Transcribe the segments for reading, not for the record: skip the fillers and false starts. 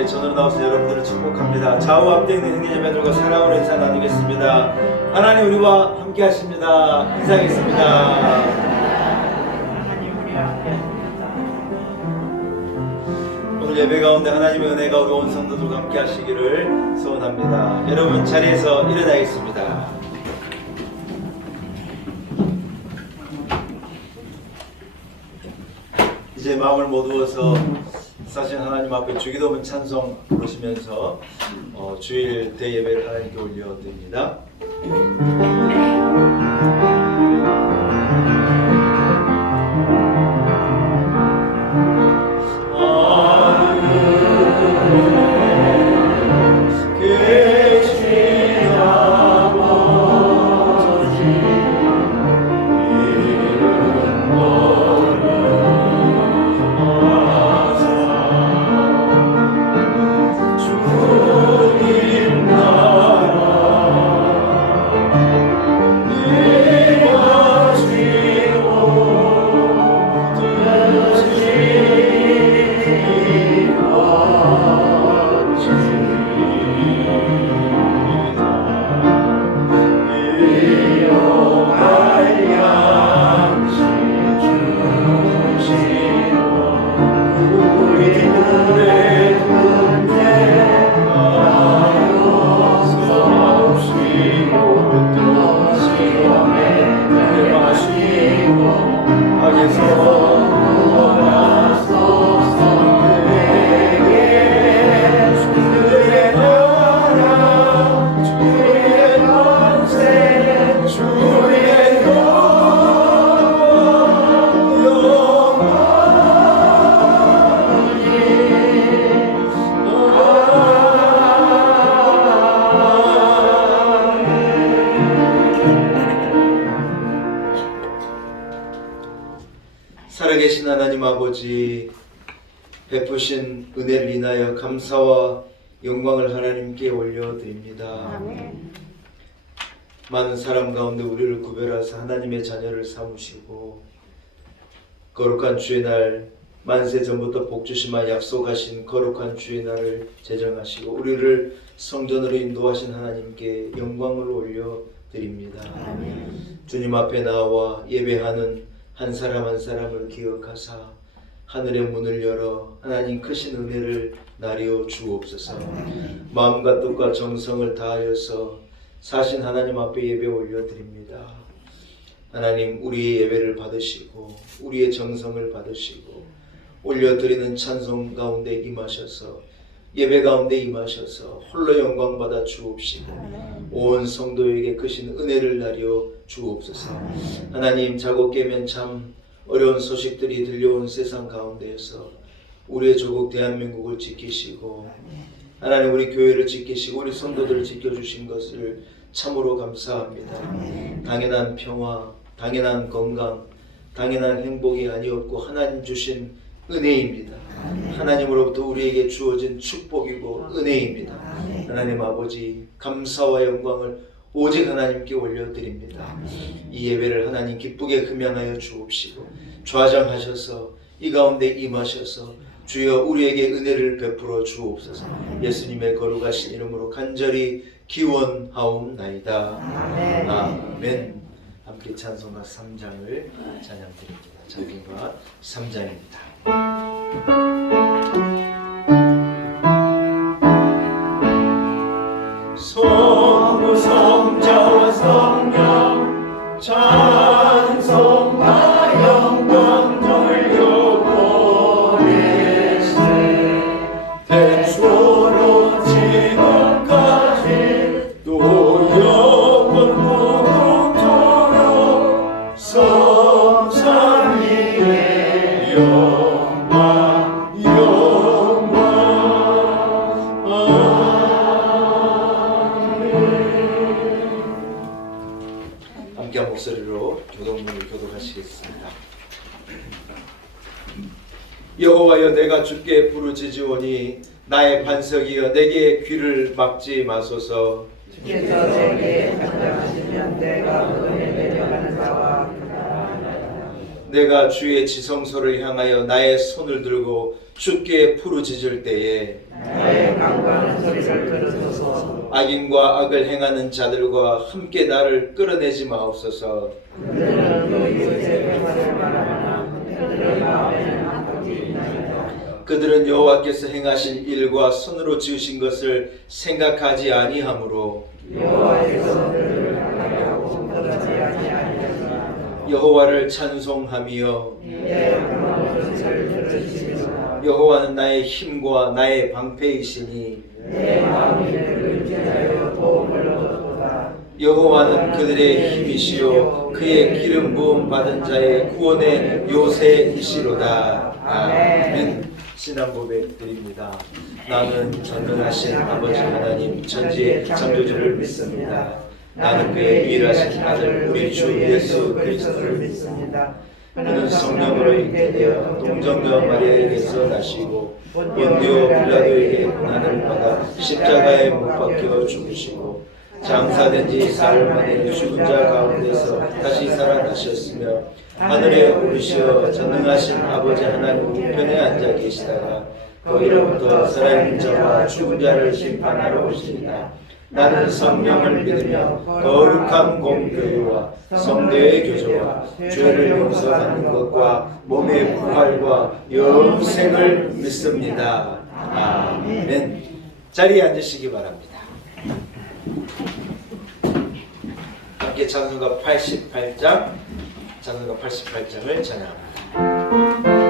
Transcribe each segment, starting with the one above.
함께 전으로 나와서 여러분들을 축복합니다. 좌우 앞에 있는 형제자매들과 사랑으로 인사 나누겠습니다. 하나님 우리와 함께 하십니다. 인사하겠습니다. 오늘 예배 가운데 하나님의 은혜가 우리 온 성도들과 함께 하시기를 소원합니다. 여러분 자리에서 일어나겠습니다. 이제 마음을 모두어서 사실 하나님 앞에 주기도문 찬송 부르시면서 주일 대예배를 하나님께 올려드립니다. 살아계신 하나님 아버지, 베푸신 은혜를 인하여 감사와 영광을 하나님께 올려드립니다. 아멘. 많은 사람 가운데 우리를 구별하사 하나님의 자녀를 삼으시고 거룩한 주의 날, 만세 전부터 복주시마 약속하신 거룩한 주의 날을 제정하시고 우리를 성전으로 인도하신 하나님께 영광을 올려드립니다. 아멘. 주님 앞에 나와 예배하는 한 사람 한 사람을 기억하사 하늘의 문을 열어 하나님 크신 은혜를 나려 주옵소서. 마음과 뜻과 정성을 다하여서 사신 하나님 앞에 예배 올려드립니다. 하나님 우리의 예배를 받으시고 우리의 정성을 받으시고 올려드리는 찬송 가운데 임하셔서 예배 가운데 임하셔서 홀로 영광 받아 주옵시고 온 성도에게 크신 은혜를 나려 주옵소서. 하나님 자고 깨면 참 어려운 소식들이 들려온 세상 가운데에서 우리의 조국 대한민국을 지키시고 하나님 우리 교회를 지키시고 우리 성도들을 지켜주신 것을 참으로 감사합니다. 당연한 평화, 당연한 건강, 당연한 행복이 아니었고 하나님 주신 은혜입니다. 하나님으로부터 우리에게 주어진 축복이고 은혜입니다. 하나님 아버지 감사와 영광을 오직 하나님께 올려드립니다. 이 예배를 하나님 기쁘게 금양하여 주옵시고 좌정하셔서 이 가운데 임하셔서 주여 우리에게 은혜를 베풀어 주옵소서. 예수님의 거룩하신 이름으로 간절히 기원하옵나이다. 아멘. 함께 찬송가 3장을 찬양드립니다. 찬송가 3장입니다. 성부 성자와 성령 찬송과 영광 돌려보내세 대초로 지금까지 또 영원토록 성삼위의 영광 함께 한 목소리로 교동문을 교독하시겠습니다. 여호와여 내가 주께 부르짖으오니 나의 반석이여 내게 귀를 막지 마소서. 주께서 내게 답장하시면 내가 그에 내려가는 자와 내가 주의 지성소를 향하여 나의 손을 들고 주께 부르짖을 때에 나의 강구하는 소리를 들으소서. 악인과 악을 행하는 자들과 함께 나를 끌어내지 마옵소서. 그들은 그 이웃의 평화를 바라보나 그들의 마음에는 아픔이 있나이다. 그들은 여호와께서 행하신 일과 손으로 지으신 것을 생각하지 아니하므로 여호와께서 그들을 하나하고 그러지 아니하리라. 여호와를 찬송하며 내 영광을 들으시며 여호와는 나의 힘과 나의 방패이시니 내 마음이 그를 위하여 도움을 얻었도다. 여호와는 그들의 힘이시요 그의 기름 부음 받은 자의 구원의 요새이시로다. 아멘. 신앙 고백 드립니다. 나는 전능하신 아버지 하나님 천지의 창조주를 믿습니다. 나는 그의 유일하신 아들 우리 주 예수 그리스도를 믿습니다. 그는 성령으로 있게 되어 동정녀 마리아에게서 나시고 본디오 빌라도에게 고난을 받아 십자가에 못 박혀 죽으시고 장사된 지 사흘 만에 죽은 자 가운데서 다시 살아나셨으며 하늘에 오르시어 전능하신 아버지 하나님 우편에 앉아 계시다가 거기로부터 살아있는 자와 죽은 자를 심판하러 오시리다. 나는 성령을 믿으며 거룩한 공교회와 성도의 교제와 죄를 용서받는 것과 몸의 부활과 영생을 믿습니다. 아멘. 자리에 앉으시기 바랍니다. 함께 찬송가 88장 찬송가 88장을 찬양합니다.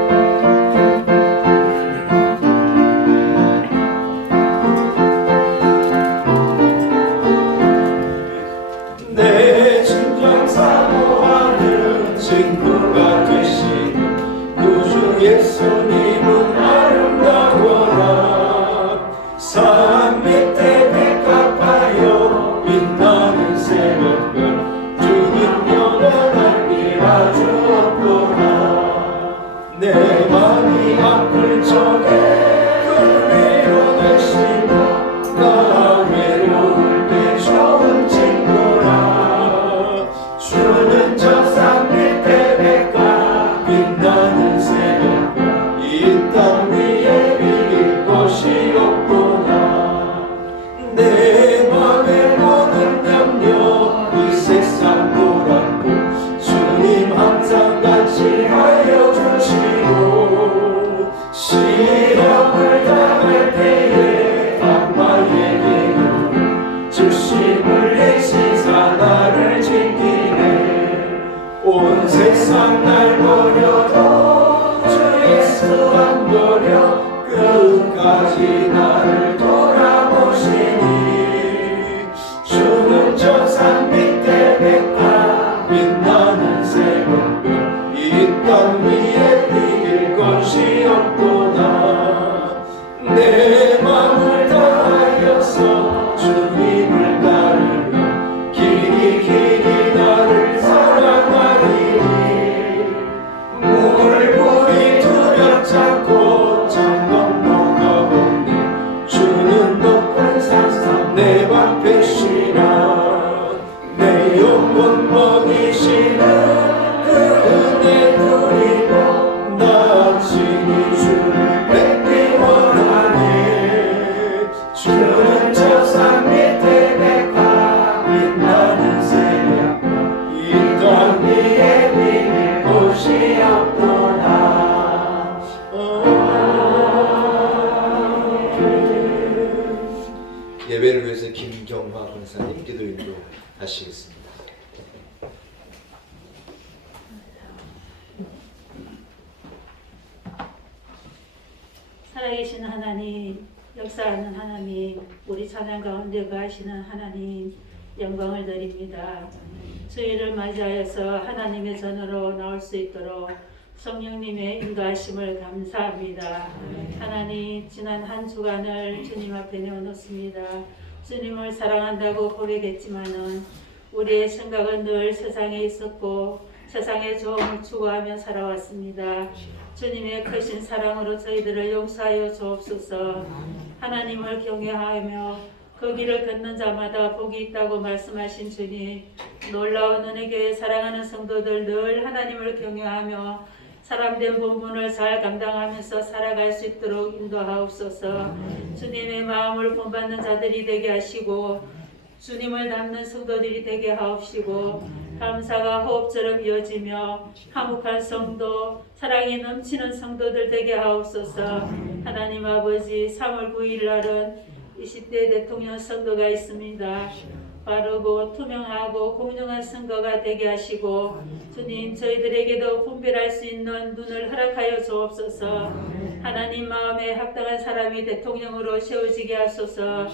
내 진정 사모하는 친구가 되신 구주 예수님은 아름다워라. 산 밑에 백합하여 빛나는 새벽별 주님 영원한 길 아주 없구나. 내 맘이 아플 적에 그 위로 되시고 나 외로울 때 좋은 친구라. 주는 저 산 밑에 백합 빛나는 새벽별 이 땅 위에 비길 곳이 없구나. 내 맘의 모든 염려 이 세상 보라고 주님 항상 같이 하여 주시고 시험을 당할 때에 악마에게 주심을 내시사 나를 지키네. 온 세상 날 버려도 주 예수 안 버려 끝까지 나를 돌아보시니. 주는 저 산 밑에 백합 빛나는 새벽별 이 땅 위에 비길 것이 없구나. 내 맘을 다하여서 주님을 따르며 길이 길이 나를 사랑하리니. 물불이 두렵잖고 참 넘어가보니 주는 높은 산상 내 방패시라. 내 영혼 먹이시는 그 은혜 누리고 나 친히 주를 뵙기 원하네. 주는 저 산 밑에 백합 빛나는 새벽 이 땅 위에 비길 곳이 없구나. 예배를 위해서 김경화 권사님 기도 인도 하시겠습니다. 살아계신 하나님, 역사하는 하나님, 우리 찬양 가운데 거하시는 하나님, 영광을 드립니다. 주일을 맞이하여서 하나님의 전으로 나올 수 있도록 성령님의 인도하심을 감사합니다. 하나님, 지난 한 주간을 주님 앞에 내어놓습니다. 주님을 사랑한다고 고백했지만은 우리의 생각은 늘 세상에 있었고 세상의 좋음을 추구하며 살아왔습니다. 주님의 크신 사랑으로 저희들을 용서하여 주옵소서. 하나님을 경외하며 그 길을 걷는 자마다 복이 있다고 말씀하신 주님, 놀라운 은혜교회 사랑하는 성도들 늘 하나님을 경외하며 사람된 본분을 잘 감당하면서 살아갈 수 있도록 인도하옵소서. 주님의 마음을 본받는 자들이 되게 하시고 주님을 닮는 성도들이 되게 하옵시고 감사가 호흡처럼 이어지며 화목한 성도, 사랑이 넘치는 성도들 되게 하옵소서. 하나님 아버지, 3월 9일 날은 20대 대통령 선거가 있습니다. 바르고 투명하고 공정한 선거가 되게 하시고 주님, 저희들에게도 분별할 수 있는 눈을 허락하여 주옵소서. 하나님 마음에 합당한 사람이 대통령으로 세워지게 하소서.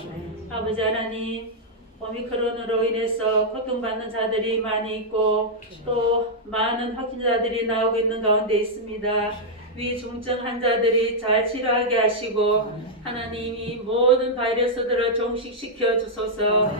아버지 하나님, 오미크론으로 인해서 고통받는 자들이 많이 있고 또 많은 확진자들이 나오고 있는 가운데 있습니다. 위중증 환자들이 잘 치료하게 하시고 하나님이 모든 바이러스들을 종식시켜 주소서.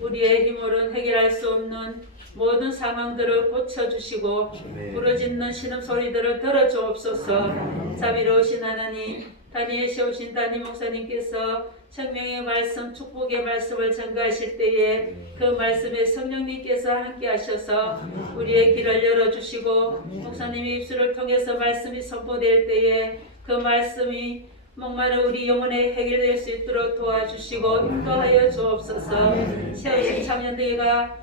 우리의 힘으로는 해결할 수 없는 모든 상황들을 고쳐주시고 부러짓는 신음소리들을 들어주옵소서. 자비로우신 하나님, 다니엘 세우신 담임 목사님께서 생명의 말씀, 축복의 말씀을 전가하실 때에 그 말씀에 성령님께서 함께 하셔서 우리의 길을 열어주시고 목사님의 입술을 통해서 말씀이 선포될 때에 그 말씀이 목마른 우리 영혼에 해결될 수 있도록 도와주시고 인도하여 주옵소서. 세우신 참여대회가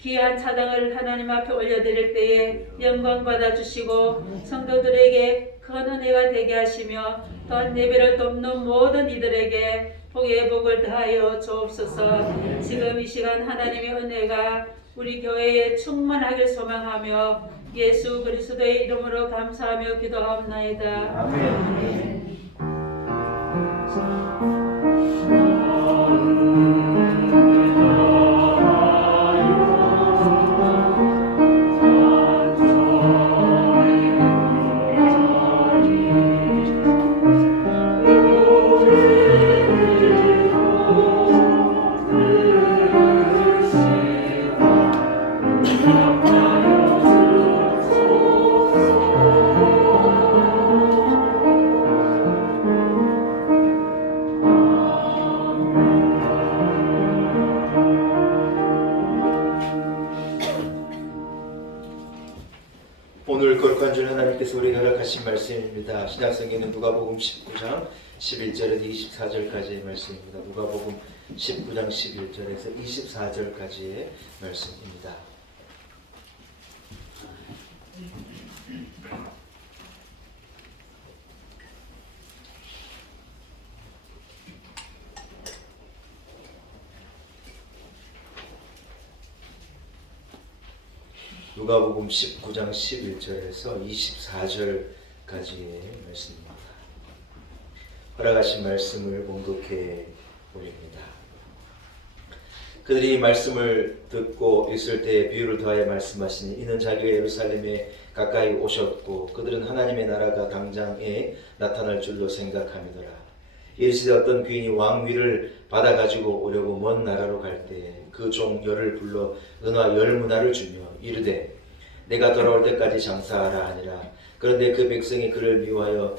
귀한 차당을 하나님 앞에 올려드릴 때에 영광 받아주시고 성도들에게 큰 은혜가 되게 하시며 또한 예배를 돕는 모든 이들에게 복의 복을 더하여 주옵소서. 지금 이 시간 하나님의 은혜가 우리 교회에 충만하길 소망하며 예수 그리스도의 이름으로 감사하며 기도하옵나이다. 아멘. 오늘 거룩한 줄 하나님께서 우리에게 허락하신 말씀입니다. 신약성경은 누가복음 19장 11절에서 24절까지의 말씀입니다. 누가복음 19장 11절에서 24절까지의 말씀입니다. 누가복음 19장 11절에서 24절까지의 말씀입니다. 허락하신 말씀을 봉독해 보립니다. 그들이 말씀을 듣고 있을 때 비유를 더하여 말씀하시니 이는 자기가 예루살렘에 가까이 오셨고 그들은 하나님의 나라가 당장에 나타날 줄로 생각함이더라. 이르시되 어떤 귀인이 왕위를 받아가지고 오려고 먼 나라로 갈 때에 그 종 열을 불러 은화 10문화를 주며 이르되 내가 돌아올 때까지 장사하라 하니라. 그런데 그 백성이 그를 미워하여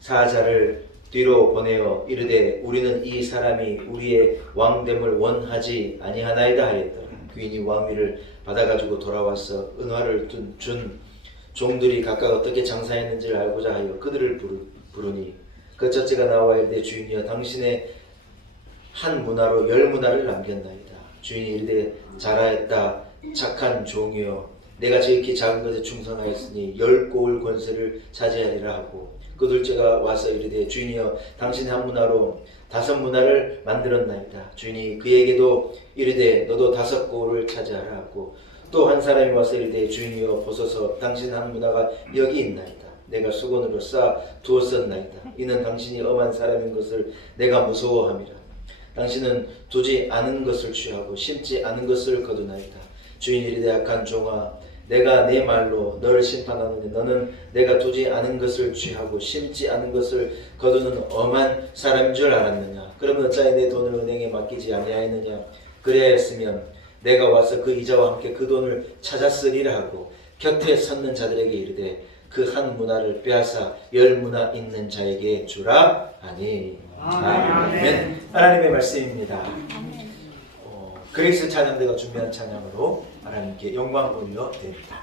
사자를 뒤로 보내어 이르되 우리는 이 사람이 우리의 왕됨을 원하지 아니하나이다 하였더라. 귀인이 왕위를 받아가지고 돌아와서 은화를 준 종들이 각각 어떻게 장사했는지를 알고자 하여 그들을 부르니 그 첫째가 나와 이르되 주인이여 당신의 한 문화로 10문화를 남겼나이다. 주인이 이르되 잘하였다 착한 종이여 내가 지극히 작은 것에 충성하였으니 10고을 권세를 차지하리라 하고 그 둘째가 와서 이르되 주인이여 당신의 한 문화로 5문화를 만들었나이다. 주인이 그에게도 이르되 너도 5고을을 차지하라 하고 또 한 사람이 와서 이르되 주인이여 보소서 당신 한 문화가 여기 있나이다. 내가 수건으로 쌓아 두었었나이다. 이는 당신이 엄한 사람인 것을 내가 무서워함이라. 당신은 두지 않은 것을 취하고 심지 않은 것을 거두나이다. 주인이 이르되 악한 종아 내가 내 말로 너를 심판하노니 너는 내가 두지 않은 것을 취하고 심지 않은 것을 거두는 엄한 사람인 줄 알았느냐. 그러면 어찌하여 내 돈을 은행에 맡기지 아니하였느냐. 그래야했으면 내가 와서 그 이자와 함께 그 돈을 찾았으리라 하고 곁에 섰는 자들에게 이르되 그 한 문화를 빼앗아 10문화 있는 자에게 주라 하니. 아멘. 하나님의 말씀입니다. 그레이스 찬양대가 준비한 찬양으로 하나님께 영광 올려 드립니다.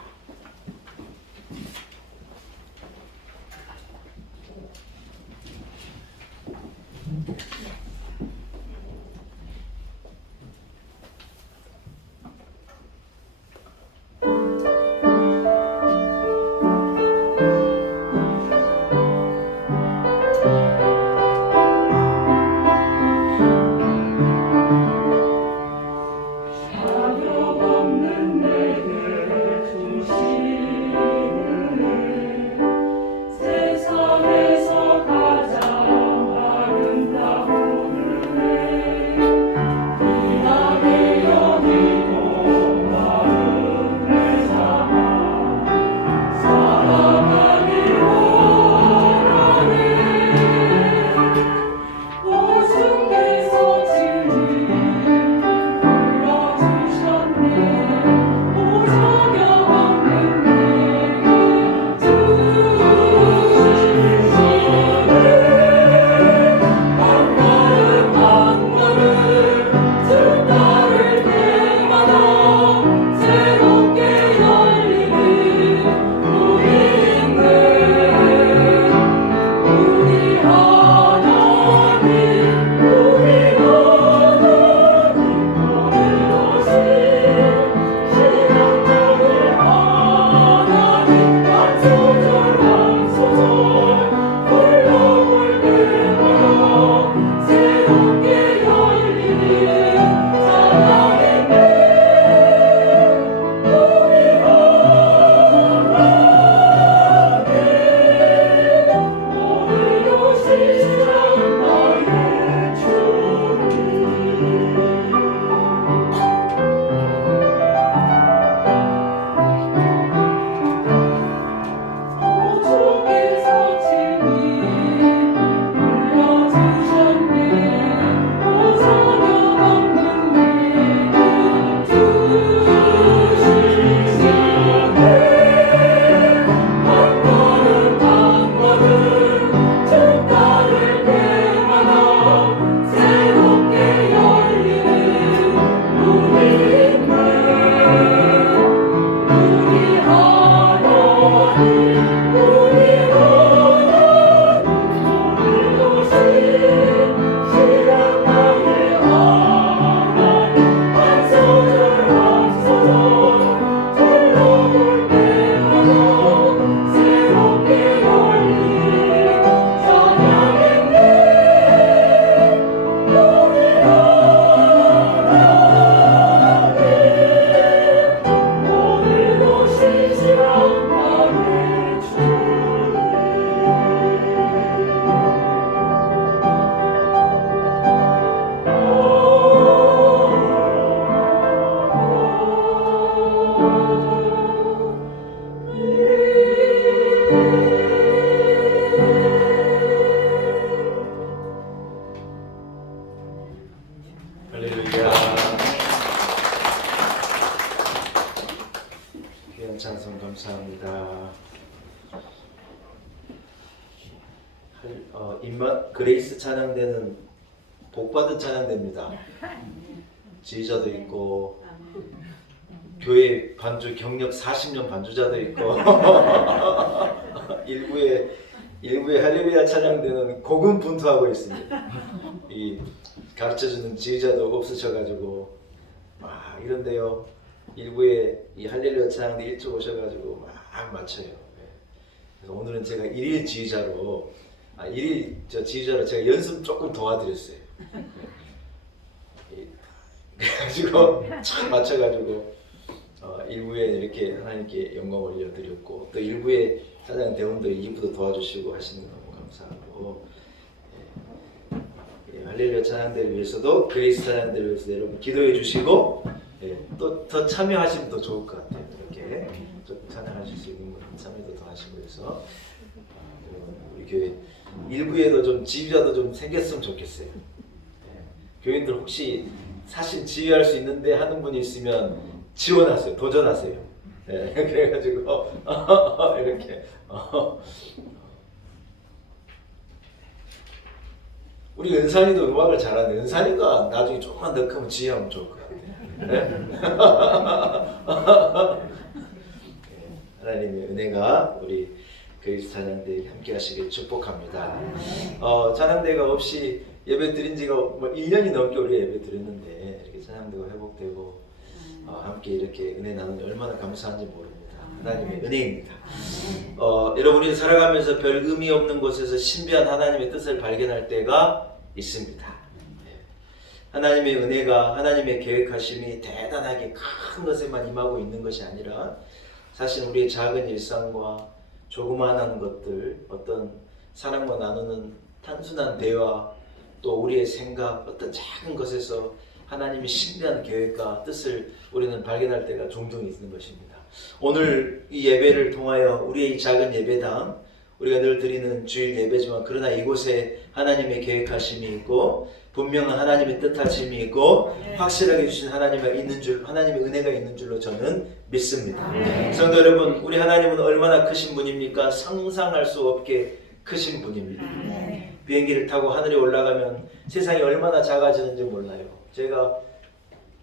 찬송 감사합니다. 그레이스 찬양대는 복받은 찬양대입니다. 지휘자도 있고 교회 반주 경력 40년 반주자도 있고 일부의 할렐루야 찬양대는 고군분투하고 있습니다. 이 가르쳐주는 지휘자도 없으셔가지고 이런데요. 일부의 이 할렐루야 찬양대 일찍 오셔가지고 막 맞춰요. 그래서 오늘은 제가 일일 지휘자로 지휘자로 제가 연습 조금 도와드렸어요. 그래가지고 참 맞춰가지고 일부에 이렇게 하나님께 영광 올려드렸고 또 일부의 찬양 대원도 2부도 도와주시고 하시는 거 너무 감사하고 할렐루야 찬양대를 위해서도 그레이스 찬양대를 위해서 여러분 기도해 주시고 또 더 참여하시면 더 좋을 것 같아요. 이렇게 좀 찬양하실 수 있는 분 참여도 더 하시고 해서 우리 교회 일부에도 좀 지휘자도 좀 생겼으면 좋겠어요. 교인들 혹시 사실 지휘할 수 있는데 하는 분이 있으면 지원하세요. 도전하세요. 그래가지고 이렇게 우리 은산이도 음악을 잘하는데 은산이가 나중에 조금만 더 크면 지휘하면 좋을 것 같아요. 하나님의 은혜가 우리 그리스도 찬양대에 함께 하시길 축복합니다. 찬양대가 없이 예배 드린 지가 뭐 1년이 넘게 우리 예배 드렸는데 이렇게 찬양대가 회복되고 함께 이렇게 은혜 나누니 얼마나 감사한지 모릅니다. 하나님의 은혜입니다. 여러분 우리 살아가면서 별 의미 없는 곳에서 신비한 하나님의 뜻을 발견할 때가 있습니다. 하나님의 은혜가 하나님의 계획하심이 대단하게 큰 것에만 임하고 있는 것이 아니라 사실 우리의 작은 일상과 조그마한 것들, 어떤 사람과 나누는 단순한 대화, 또 우리의 생각, 어떤 작은 것에서 하나님의 신비한 계획과 뜻을 우리는 발견할 때가 종종 있는 것입니다. 오늘 이 예배를 통하여 우리의 이 작은 예배당, 우리가 늘 드리는 주일 예배지만 그러나 이곳에 하나님의 계획하심이 있고 분명한 하나님의 뜻하심이 있고 확실하게 주신 하나님의 은혜가 있는 줄로 저는 믿습니다. 성도 여러분, 우리 하나님은 얼마나 크신 분입니까? 상상할 수 없게 크신 분입니다. 비행기를 타고 하늘에 올라가면 세상이 얼마나 작아지는지 몰라요. 제가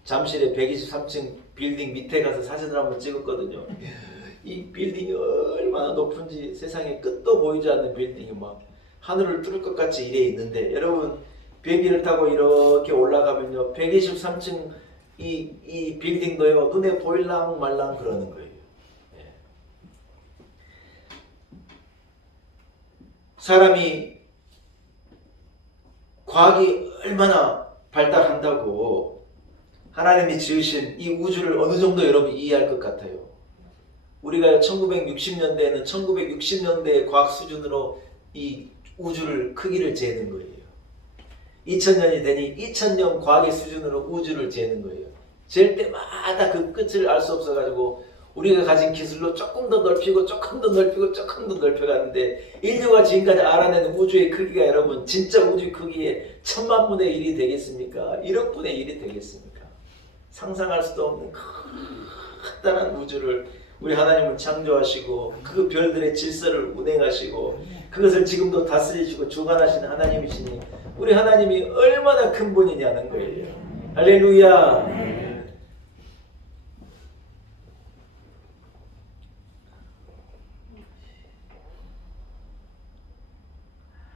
잠실에 123층 빌딩 밑에 가서 사진을 한번 찍었거든요. 이 빌딩이 얼마나 높은지 세상에 끝도 보이지 않는 빌딩이 막 하늘을 뚫을 것 같이 이래 있는데 여러분 비행기를 타고 이렇게 올라가면요 123층 이 빌딩도요 눈에 보일랑 말랑 그러는 거예요. 사람이 과학이 얼마나 발달한다고 하나님이 지으신 이 우주를 어느 정도 여러분 이해할 것 같아요. 우리가 1960년대에는 1960년대의 과학 수준으로 이 우주를 크기를 재는 거예요. 2000년이 되니 2000년 과학의 수준으로 우주를 재는 거예요. 잴 때마다 그 끝을 알 수 없어가지고 우리가 가진 기술로 조금 더 넓히고 조금 더 넓히고 조금 더 넓혀가는데 인류가 지금까지 알아내는 우주의 크기가 여러분 진짜 우주 크기의 1000만분의 1이 되겠습니까? 1억분의 1이 되겠습니까? 상상할 수도 없는 커다란 우주를 우리 하나님은 창조하시고 그 별들의 질서를 운행하시고 그것을 지금도 다스리시고 주관하시는 하나님이시니 우리 하나님이 얼마나 큰 분이냐는 거예요. 할렐루야.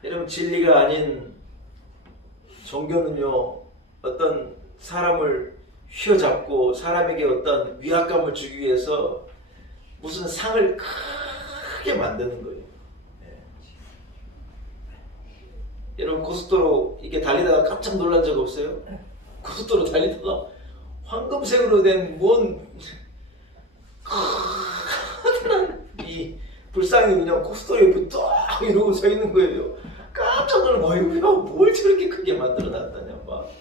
여러분 진리가 아닌 종교는요 어떤 사람을 휘어잡고 사람에게 어떤 위압감을 주기 위해서 무슨 상을 크게 만드는 거예요. 여러분 고속도로 이렇게 달리다가 깜짝 놀란 적 없어요? 고속도로 달리다가 황금색으로 된 뭔 이 불상이 그냥 고속도로 옆에 딱 이러고 서 있는 거예요. 깜짝 놀라면 어이구야 뭘 저렇게 크게 만들어 놨다냐 막.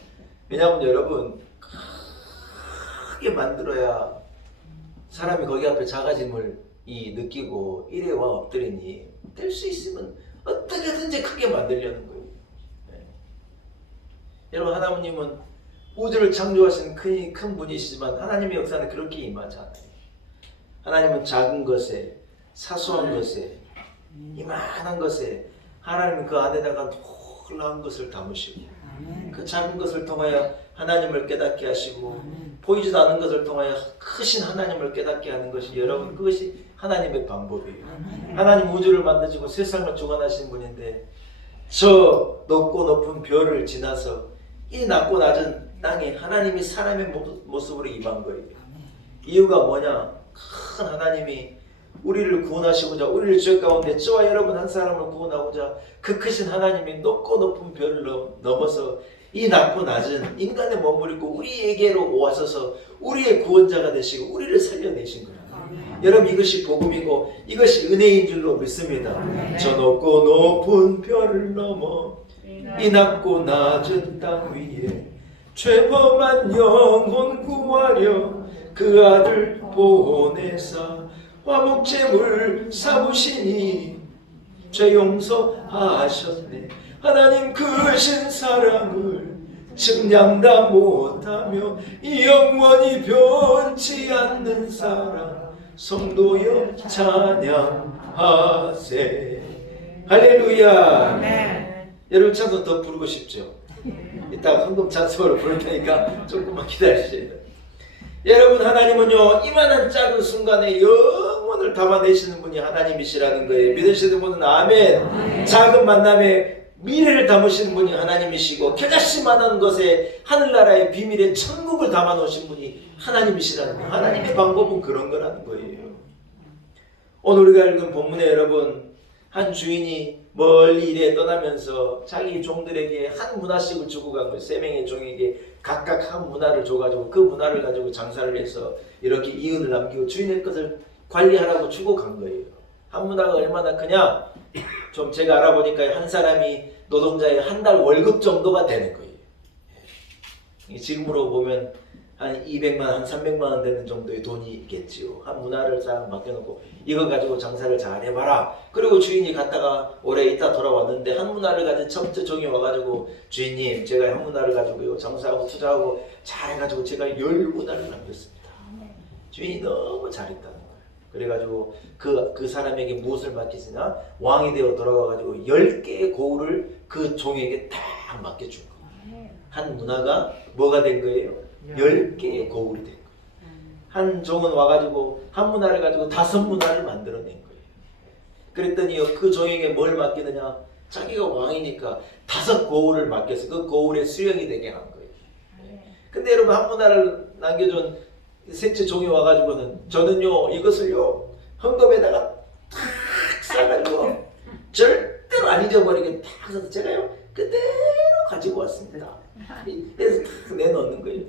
왜냐하면 여러분 크게 만들어야 사람이 거기 앞에 작아짐을 느끼고 이래와 엎드리니 될 수 있으면 어떻게든지 크게 만들려는 거예요. 여러분 하나님은 우주를 창조하신 큰 분이시지만 하나님의 역사는 그렇게 임하지 않아요. 하나님은 작은 것에, 사소한 것에, 이만한 것에 하나님은 그 안에다가 놀라운 것을 담으시고 그 작은 것을 통하여 하나님을 깨닫게 하시고 보이지도 않는 것을 통하여 크신 하나님을 깨닫게 하는 것이 여러분 그것이 하나님의 방법이에요. 하나님 우주를 만드시고 세상을 주관하시는 분인데 저 높고 높은 별을 지나서 이 낮고 낮은 땅에 하나님이 사람의 모습으로 임한 거예요. 이유가 뭐냐? 큰 하나님이 우리를 구원하시고자 우리를 죄 가운데 저와 여러분 한 사람을 구원하고자 그 크신 하나님이 높고 높은 별을 넘어서 이 낮고 낮은 인간의 몸을 입고 우리에게로 오셔서 우리의 구원자가 되시고 우리를 살려내신 거예요. 여러분 이것이 복음이고 이것이 은혜인 줄로 믿습니다. 저 높고 높은 별을 넘어 이 낮고 낮은 땅 위에 죄범한 영혼 구하려 그 아들 보내사 화목제물 삼으시니 죄 용서하셨네. 하나님 크신 사랑을 측량다 못하며 영원히 변치 않는 사랑 성도여 찬양하세. 할렐루야. 여러분 찬송 더 부르고 싶죠? 이따가 헌금 찬송으로 부를 테니까 조금만 기다리세요. 여러분 하나님은요 이만한 작은 순간에 영원을 담아내시는 분이 하나님이시라는 거예요. 믿으시는 분은 아멘. 작은 만남에 미래를 담으시는 분이 하나님이시고 겨자씨만한 것에 하늘나라의 비밀에 천국을 담아놓으신 분이 하나님이시라는 거예요. 하나님의 방법은 그런 거라는 거예요. 오늘 우리가 읽은 본문에 여러분 한 주인이 멀리 일에 떠나면서 자기 종들에게 한 문화씩을 주고 간 거예요. 세 명의 종에게 각각 한 문화를 줘가지고 그 문화를 가지고 장사를 해서 이렇게 이윤을 남기고 주인의 것을 관리하라고 주고 간 거예요. 한 문화가 얼마나 크냐? 좀 제가 알아보니까 한 사람이 노동자의 한 달 월급 정도가 되는 거예요. 지금으로 보면 한 200만, 한 300만 원 되는 정도의 돈이 있겠지요. 한 문화를 싹 맡겨놓고 이거 가지고 장사를 잘 해봐라. 그리고 주인이 갔다가 오래 있다 돌아왔는데 한 문화를 가진 첫째 종이 와가지고 주인님 제가 한 문화를 가지고 장사하고 투자하고 잘 해가지고 제가 10문화를 남겼습니다. 주인이 너무 잘했다는 거예요. 그래가지고 그 사람에게 무엇을 맡기시나 왕이 되어 돌아와가지고 10개의 고울을 그 종에게 딱 맡겨준 거예요. 한 문화가 뭐가 된 거예요? 10개의 고울이 된 거예요. 한 종은 와가지고 한 문화를 가지고 5문화를 만들어낸 거예요. 그랬더니 그 종에게 뭘 맡기느냐? 자기가 왕이니까 5고울을 맡겨서 그 고울의 수령이 되게 한 거예요. 근데 여러분 한 문화를 남겨준 셋째 종이 와가지고는 저는요 이것을요 헌금에다가 탁 싸가지고 절대로 안 잊어버리게 탁 써서 제가요 그대로 가지고 왔습니다. 그래서 탁 내놓는 거예요.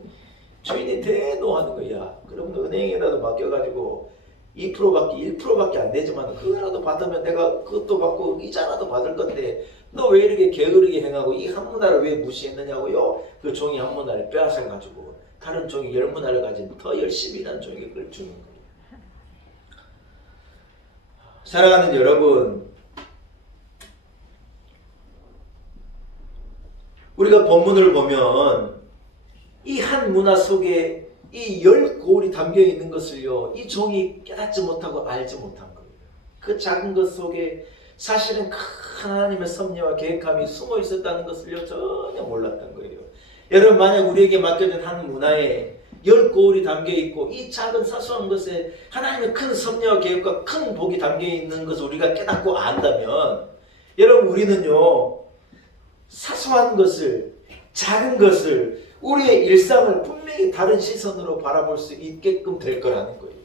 주인이 대노하는 거야. 그럼 은행에다도 맡겨가지고 2%밖에 1%밖에 안 되지만 그거라도 받으면 내가 그것도 받고 이자라도 받을 건데 너 왜 이렇게 게으르게 행하고 이 한 문화를 왜 무시했느냐고요. 그 종이 한 문화를 빼앗아가지고 다른 종이 10문화를 가진 더 열심히 일하는 종에게 그걸 주는 거예요. 사랑하는 여러분, 우리가 본문을 보면 이 한 문화 속에 이 10고울이 담겨 있는 것을요 이 종이 깨닫지 못하고 알지 못한 거예요. 그 작은 것 속에 사실은 큰 하나님의 섭리와 계획함이 숨어 있었다는 것을요 전혀 몰랐던 거예요. 여러분 만약 우리에게 맡겨진 한 문화에 10고울이 담겨 있고 이 작은 사소한 것에 하나님의 큰 섭리와 계획과 큰 복이 담겨 있는 것을 우리가 깨닫고 안다면 여러분 우리는요 사소한 것을 작은 것을 우리의 일상을 분명히 다른 시선으로 바라볼 수 있게끔 될 거라는 거예요.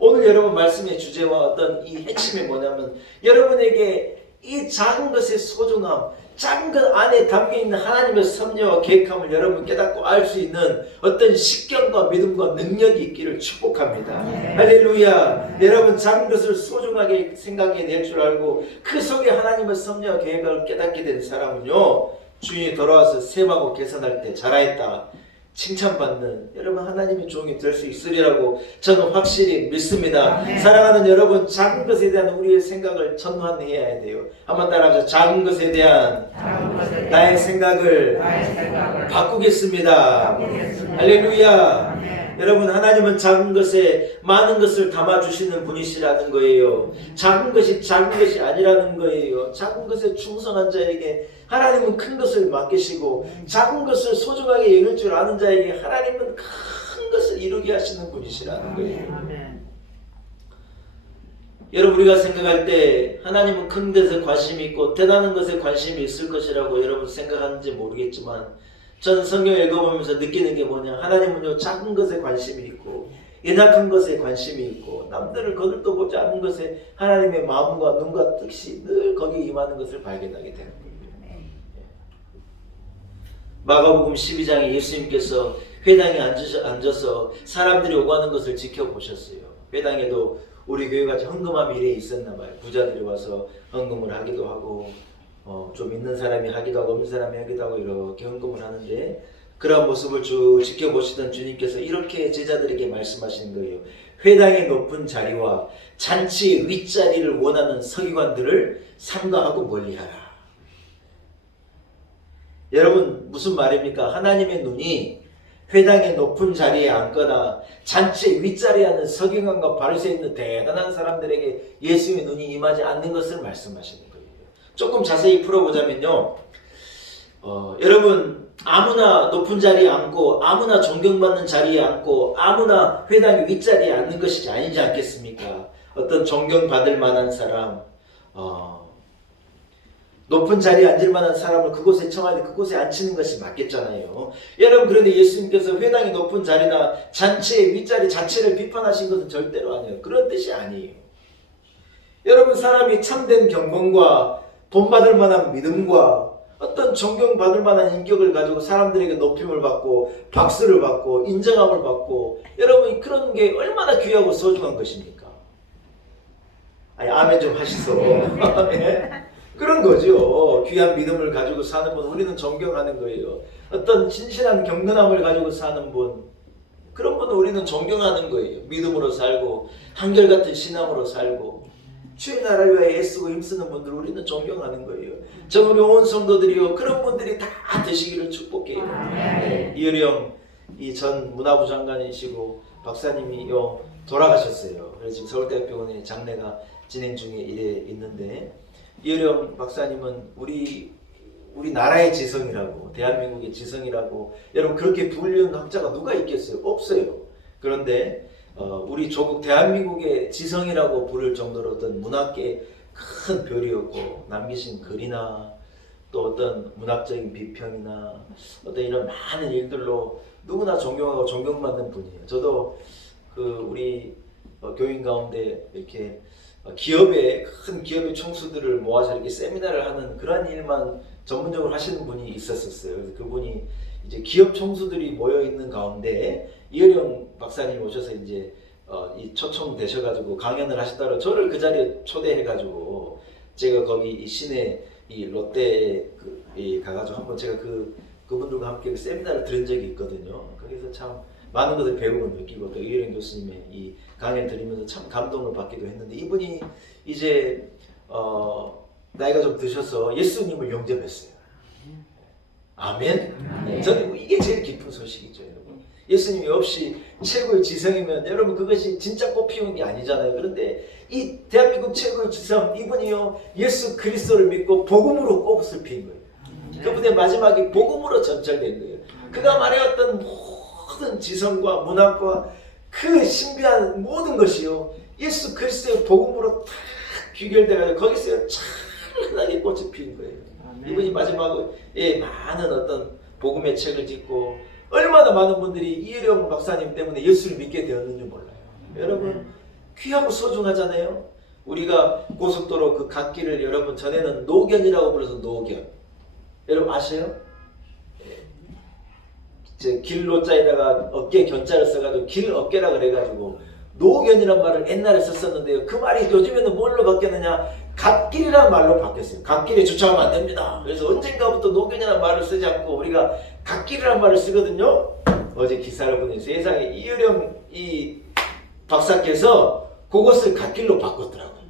오늘 여러분 말씀의 주제와 어떤 이 핵심이 뭐냐면 여러분에게 이 작은 것의 소중함, 작은 것 안에 담겨있는 하나님의 섭리와 계획함을 여러분 깨닫고 알 수 있는 어떤 식견과 믿음과 능력이 있기를 축복합니다. 할렐루야. 여러분 작은 것을 소중하게 생각해낼 줄 알고 그 속에 하나님의 섭리와 계획을 깨닫게 된 사람은요 주인이 돌아와서 셈하고 계산할 때 잘하였다 칭찬받는 여러분 하나님의 종이 될 수 있으리라고 저는 확실히 믿습니다. 사랑하는 여러분 작은 것에 대한 우리의 생각을 전환해야 돼요. 한번 따라하죠. 작은 것에 대한 나의 생각을 바꾸겠습니다. 할렐루야. 여러분, 하나님은 작은 것에 많은 것을 담아주시는 분이시라는 거예요. 작은 것이 아니라는 거예요. 작은 것에 충성한 자에게 하나님은 큰 것을 맡기시고, 작은 것을 소중하게 여길 줄 아는 자에게 하나님은 큰 것을 이루게 하시는 분이시라는 거예요. 아멘. 여러분, 우리가 생각할 때 하나님은 큰 것에 관심이 있고 대단한 것에 관심이 있을 것이라고 여러분 생각하는지 모르겠지만, 저는 성경 읽어보면서 느끼는 게 뭐냐, 하나님은요 작은 것에 관심이 있고 연약한 것에 관심이 있고 남들을 거들떠 보지 않는 것에 하나님의 마음과 눈과 뜻이 늘 거기에 임하는 것을 발견하게 되는 거예요. 마가복음 12장에 예수님께서 회당에 앉아서 사람들이 오가는 것을 지켜보셨어요. 회당에도 우리 교회같이 헌금함 일에 있었나 봐요. 부자들이 와서 헌금을 하기도 하고 좀 있는 사람이 하기도 하고 없는 사람이 하기도 하고 이렇게 헌금을 하는데, 그러한 모습을 쭉 지켜보시던 주님께서 이렇게 제자들에게 말씀하시는 거예요. 회당의 높은 자리와 잔치의 윗자리를 원하는 서기관들을 삼가하고 멀리하라. 여러분, 무슨 말입니까? 하나님의 눈이 회당의 높은 자리에 앉거나 잔치의 윗자리에 앉는 서기관과 바리새인 있는 대단한 사람들에게 예수님의 눈이 임하지 않는 것을 말씀하시는 거예요. 조금 자세히 풀어보자면요, 여러분, 아무나 높은 자리에 앉고 아무나 존경받는 자리에 앉고 아무나 회당의 윗자리에 앉는 것이 아니지 않겠습니까? 어떤 존경받을 만한 사람, 높은 자리에 앉을 만한 사람을 그곳에 청하되 그곳에 앉히는 것이 맞겠잖아요. 여러분, 그런데 예수님께서 회당의 높은 자리나 잔치의 윗자리 자체를 비판하신 것은 절대로 아니에요. 그런 뜻이 아니에요. 여러분, 사람이 참된 경건과 본받을 만한 믿음과 어떤 존경받을 만한 인격을 가지고 사람들에게 높임을 받고 박수를 받고 인정함을 받고, 여러분, 그런 게 얼마나 귀하고 소중한 것입니까? 아니, 아멘 좀 하시소. 네? 그런 거죠. 귀한 믿음을 가지고 사는 분, 우리는 존경하는 거예요. 어떤 진실한 경건함을 가지고 사는 분, 그런 분은 우리는 존경하는 거예요. 믿음으로 살고 한결같은 신앙으로 살고 주의 나라를 위하여 애쓰고 힘쓰는 분들 우리는 존경하는 거예요. 저 우리 온 성도들이요, 그런 분들이 다 되시기를 축복해요. 네. 이효령 이 전 문화부 장관이시고 박사님이요 돌아가셨어요. 그래서 지금 서울대학병원에 장례가 진행 중에 있는데, 이효령 박사님은 우리 나라의 지성이라고, 대한민국의 지성이라고, 여러분 그렇게 부르는 학자가 누가 있겠어요? 없어요. 그런데 우리 조국 대한민국의 지성이라고 부를 정도로 어떤 문학계의 큰 별이었고, 남기신 글이나 또 어떤 문학적인 비평이나 어떤 이런 많은 일들로 누구나 존경하고 존경받는 분이에요. 저도 우리 교인 가운데 이렇게 큰 기업의 총수들을 모아서 이렇게 세미나를 하는 그런 일만 전문적으로 하시는 분이 있었어요. 그래서 그분이 이제 기업 총수들이 모여 있는 가운데 이효령 박사님 오셔서 이제 이 초청되셔가지고 강연을 하시다가 저를 그 자리에 초대해가지고, 제가 거기 이 시내 이 롯데에 가가지고 한번 제가 그분들과 함께 세미나를 들은 적이 있거든요. 거기서 참 많은 것을 배우고 느끼고, 또 이효령 교수님의 이 강의를 들으면서 참 감동을 받기도 했는데, 이분이 이제 나이가 좀 드셔서 예수님을 영접했어요. 아멘. 네. 저는 이게 제일 기쁜 소식이죠, 여러분. 예수님이 없이 최고의 지성이면 여러분 그것이 진짜 꽃피우는 게 아니잖아요. 그런데 이 대한민국 최고의 지성, 이분이요 예수 그리스도를 믿고 복음으로 꽃을 피운 거예요. 그분의 마지막이 복음으로 전철된 거예요. 그가 말해왔던 모든 지성과 문학과 그 신비한 모든 것이요 예수 그리스도의 복음으로 다 귀결돼가지고 거기서 찬란하게 꽃이 피운 거예요. 이분이 마지막으로 많은 어떤 복음의 책을 짓고, 얼마나 많은 분들이 이효령 박사님 때문에 예수를 믿게 되었는지 몰라요. 여러분 귀하고 소중하잖아요. 우리가 고속도로 그 갓길을 여러분 전에는 노견이라고 불러서 노견, 여러분 아세요? 길로자에다가 어깨 견자를 써가지고 길어깨라 그래가지고 노견이란 말을 옛날에 썼었는데요. 그 말이 요즘에는 뭘로 바뀌었느냐? 갓길이라는 말로 바뀌었어요. 갓길에 주차하면 안 됩니다. 그래서 언젠가부터 노견이라는 말을 쓰지 않고 우리가 갓길이라는 말을 쓰거든요. 어제 기사를 보니 세상에 이효령 이 박사께서 그것을 갓길로 바꿨더라고요.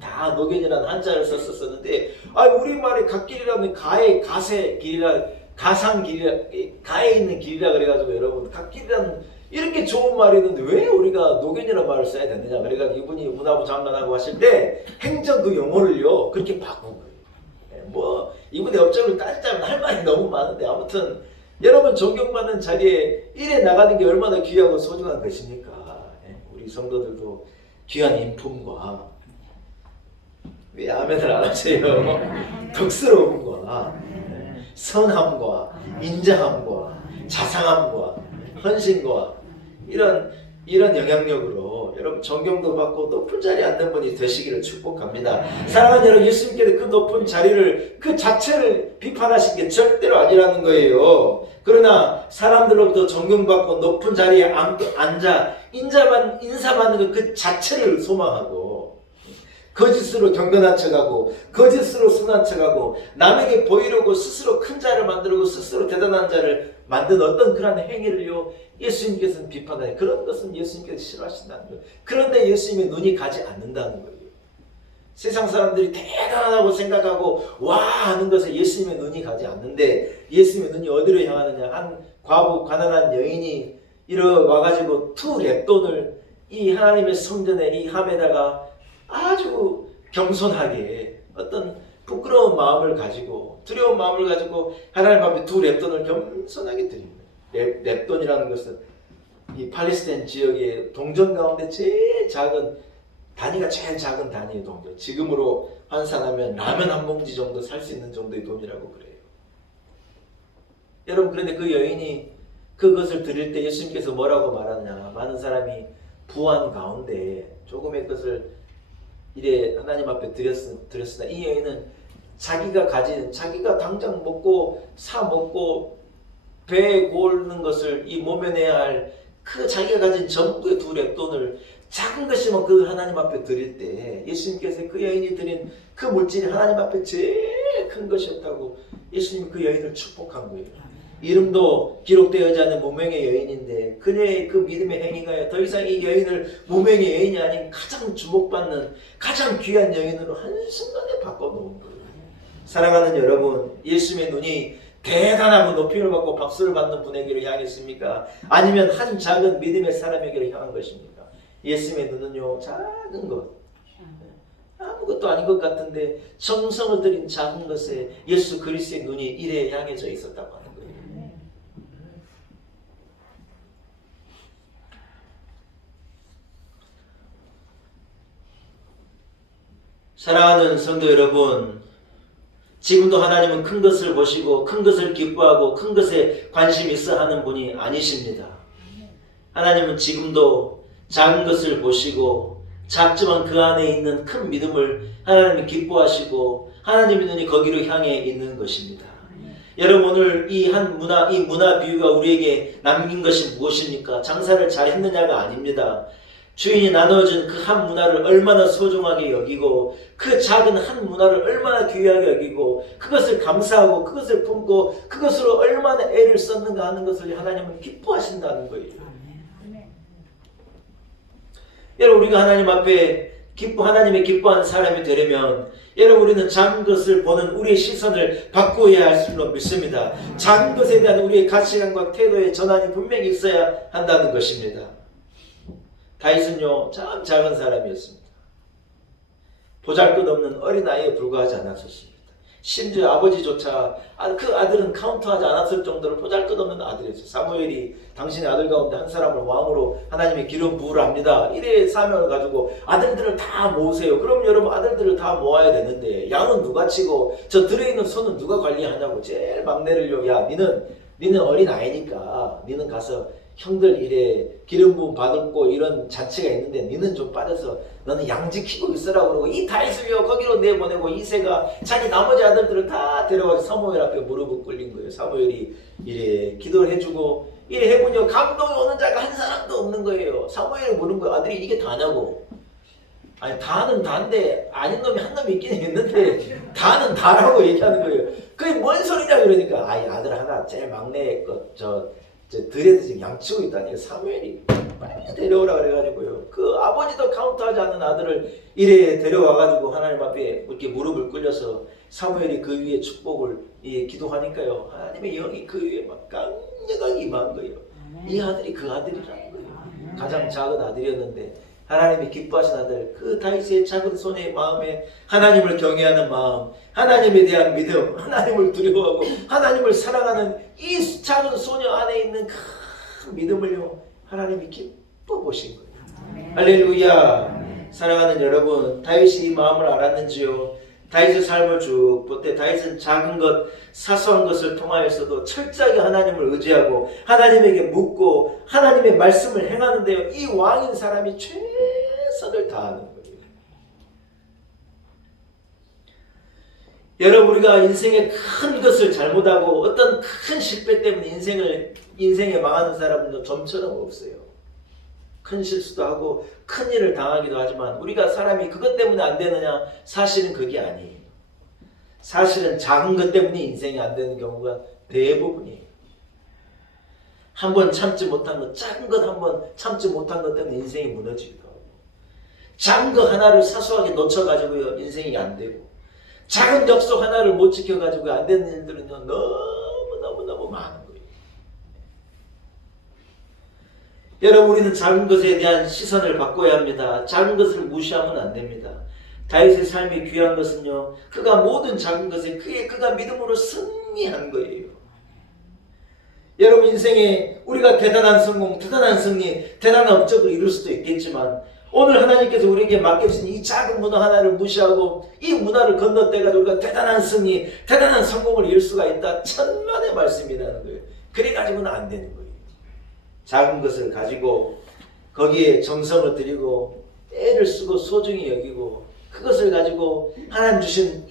다 노견이라는 한자를 썼었는데, 우리말에 갓길이라는 가의 가세 길이라, 가상 길이라, 가에 있는 길이라 그래가지고 여러분 갓길이라는 이렇게 좋은 말이 있는데 왜 우리가 노견이라는 말을 써야 되느냐. 그래가지고 이분이 문화부 장관하고 하실 때 행정 그 용어를요 그렇게 바꾼 거예요. 뭐 이분의 업적을 따지자면 할 말이 너무 많은데 아무튼 여러분 존경받는 자리에 일에 나가는 게 얼마나 귀하고 소중한 것입니까? 우리 성도들도 귀한 인품과 왜 아멘을 안 하세요? 덕스러움과 선함과 인자함과 자상함과 헌신과 이런 영향력으로 여러분 존경도 받고 높은 자리에 앉는 분이 되시기를 축복합니다. 사랑하는 여러분, 예수님께서 그 높은 자리를 그 자체를 비판하신 게 절대로 아니라는 거예요. 그러나 사람들로부터 존경받고 높은 자리에 앉아 인사받는 것 그 자체를 소망하고 거짓으로 경건한 척하고 거짓으로 순한 척하고 남에게 보이려고 스스로 큰 자를 만들고 스스로 대단한 자를 만든 어떤 그런 행위를요 예수님께서는 비판하니 그런 것은 예수님께서 싫어하신다는 거예요. 그런데 예수님의 눈이 가지 않는다는 거예요. 세상 사람들이 대단하다고 생각하고 와 하는 것에 예수님의 눈이 가지 않는데 예수님의 눈이 어디로 향하느냐. 한 과부 가난한 여인이 이러 와가지고 투 렙돈을 이 하나님의 성전에 이 함에다가 아주 겸손하게 어떤 부끄러운 마음을 가지고 두려운 마음을 가지고 하나님 앞에 두 렙돈을 겸손하게 드립니다. 렙돈이라는 것은 이 팔레스타인 지역의 동전 가운데 제일 작은 단위가 제일 작은 단위의 동전. 지금으로 환산하면 라면 한 봉지 정도 살 수 있는 정도의 돈이라고 그래요. 여러분 그런데 그 여인이 그것을 드릴 때 예수님께서 뭐라고 말하느냐. 많은 사람이 부한 가운데 조금의 것을 이래 하나님 앞에 드렸으나 이 여인은 자기가 당장 먹고 사 먹고 배에 고르는 것을 이 모면해야 할 그 자기가 가진 전부의 두 렙돈을 작은 것이면 그 하나님 앞에 드릴 때 예수님께서 그 여인이 드린 그 물질이 하나님 앞에 제일 큰 것이었다고 예수님이 그 여인을 축복한 거예요. 이름도 기록되어지 않은 무명의 여인인데 그녀의 그 믿음의 행위가 더 이상 이 여인을 무명의 여인이 아닌 가장 주목받는 가장 귀한 여인으로 한순간에 바꿔놓은 거예요. 사랑하는 여러분, 예수님의 눈이 대단하고 높임을 받고 박수를 받는 분에게로 향했습니까? 아니면 한 작은 믿음의 사람에게로 향한 것입니까? 예수님의 눈은요 작은 것 아무것도 아닌 것 같은데 정성을 들인 작은 것에 예수 그리스도의 눈이 이래 향해져 있었다고 하는 거예요. 사랑하는 성도 여러분, 지금도 하나님은 큰 것을 보시고 큰 것을 기뻐하고 큰 것에 관심 있어 하는 분이 아니십니다. 하나님은 지금도 작은 것을 보시고 작지만 그 안에 있는 큰 믿음을 하나님이 기뻐하시고 하나님의 눈이 거기로 향해 있는 것입니다. 여러분 오늘 이 문화 비유가 우리에게 남긴 것이 무엇입니까? 장사를 잘 했느냐가 아닙니다. 주인이 나눠준 그 한 문화를 얼마나 소중하게 여기고 그 작은 한 문화를 얼마나 귀하게 여기고 그것을 감사하고 그것을 품고 그것으로 얼마나 애를 썼는가 하는 것을 하나님은 기뻐하신다는 거예요. 여러분 우리가 하나님 앞에 하나님의 기뻐하는 사람이 되려면 여러분 우리는 작은 것을 보는 우리의 시선을 바꾸어야 할 줄로 믿습니다. 작은 것에 대한 우리의 가치관과 태도의 전환이 분명히 있어야 한다는 것입니다. 다윗은요 참 작은 사람이었습니다. 보잘것없는 어린아이에 불과하지 않았었습니다. 심지어 아버지조차 그 아들은 카운트하지 않았을 정도로 보잘것없는 아들이었어요. 사무엘이 당신의 아들 가운데 한 사람을 왕으로 하나님의 기름 부으라 합니다. 이래 사명을 가지고 아들들을 다 모으세요. 그럼 여러분 아들들을 다 모아야 되는데 양은 누가 치고 저 들어있는 소는 누가 관리하냐고 제일 막내를요. 야 니는 어린아이니까 니는 가서 형들 이래 기름 부음 받고 이런 잔치가 있는데 니는 좀 빠져서 너는 양 지키고 있으라고 그러고 이 다윗을요 거기로 내보내고 이새가 자기 나머지 아들들을 다 데려가서 사무엘 앞에 무릎을 꿇린 거예요. 사무엘이 이래 기도를 해주고 이래 해보니 감동이 오는 자가 한 사람도 없는 거예요. 사무엘이 물은 거예요. 아들이 이게 다냐고. 아니 다는 다인데 아닌 놈이 한 놈이 있긴 있는데 다는 다라고 얘기하는 거예요. 그게 뭔 소리냐 그러니까 아이 아들 하나 제일 막내 들에서 지금 양치고 있다니 사무엘이 빨리 데려오라 그래가지고요. 그 아버지도 카운트하지 않는 아들을 이래 데려와가지고 하나님 앞에 이렇게 무릎을 꿇려서 사무엘이 그 위에 축복을 기도하니까요. 하나님의 영이 그 위에 막 강력하게 임한 거예요. 이 아들이 그 아들이라는 거예요. 가장 작은 아들이었는데 하나님이 기뻐하신 아들, 그 다윗의 작은 손의 마음에 하나님을 경외하는 마음, 하나님에 대한 믿음, 하나님을 두려워하고 하나님을 사랑하는 이 작은 소녀 안에 있는 큰 믿음을요 하나님이 기뻐 보신 거예요. 할렐루야. 사랑하는 여러분, 다윗이 이 마음을 알았는지요? 다윗의 삶을 쭉 볼 때 다윗은 작은 것, 사소한 것을 통하여서도 철저하게 하나님을 의지하고 하나님에게 묻고 하나님의 말씀을 행하는데요, 이 왕인 사람이 최선을 다하는 거예요. 여러분, 우리가 인생의 큰 것을 잘못하고 어떤 큰 실패 때문에 인생에 망하는 사람은 좀처럼 없어요. 큰 실수도 하고 큰 일을 당하기도 하지만 우리가 사람이 그것 때문에 안 되느냐? 사실은 그게 아니에요. 사실은 작은 것 때문에 인생이 안 되는 경우가 대부분이에요. 한 번 참지 못한 것, 작은 것 한 번 참지 못한 것 때문에 인생이 무너지기도 하고, 작은 거 하나를 사소하게 놓쳐가지고요 인생이 안 되고, 작은 약속 하나를 못 지켜가지고 안 되는 일들은요 너무 많은 거예요. 여러분, 우리는 작은 것에 대한 시선을 바꿔야 합니다. 작은 것을 무시하면 안 됩니다. 다윗의 삶이 귀한 것은요, 그가 모든 작은 것에 그가 믿음으로 승리한 거예요. 여러분, 인생에 우리가 대단한 성공, 대단한 승리, 대단한 업적을 이룰 수도 있겠지만 오늘 하나님께서 우리에게 맡겨주신 이 작은 문화 하나를 무시하고 이 문화를 건너뛰어가지고 우리가 대단한 승리, 대단한 성공을 이룰 수가 있다. 천만의 말씀이라는 거예요. 그래가지고는 안 되는 거예요. 작은 것을 가지고 거기에 정성을 들이고 애를 쓰고 소중히 여기고 그것을 가지고 하나님 주신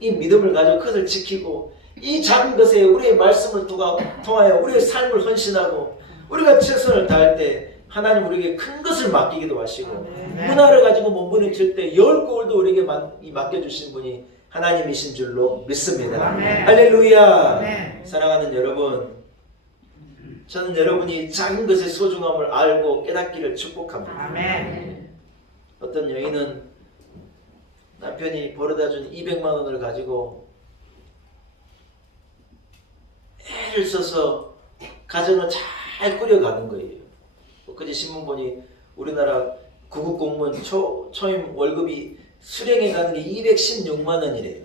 이 믿음을 가지고 그것을 지키고 이 작은 것에 우리의 말씀을 통하여 우리의 삶을 헌신하고 우리가 최선을 다할 때 하나님 우리에게 큰 것을 맡기기도 하시고 문화를 가지고 몸부림칠 때 10골도 우리에게 맡겨주신 분이 하나님이신 줄로 믿습니다. 할렐루야. 사랑하는 여러분, 저는 여러분이 작은 것의 소중함을 알고 깨닫기를 축복합니다. 아멘. 어떤 여인은 남편이 벌어다준 200만 원을 가지고 애를 써서 가정을 잘 꾸려가는 거예요. 그제 신문 보니 우리나라 구급 공무원 초임 월급이 수령에 가는 게 216만 원이래요.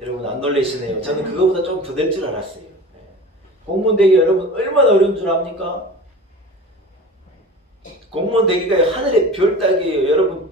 여러분 안 놀라시네요. 저는 그거보다 좀 더 될 줄 알았어요. 공무원 되기 여러분 얼마나 어려운 줄 압니까? 공무원 되기가 하늘의 별 따기예요. 여러분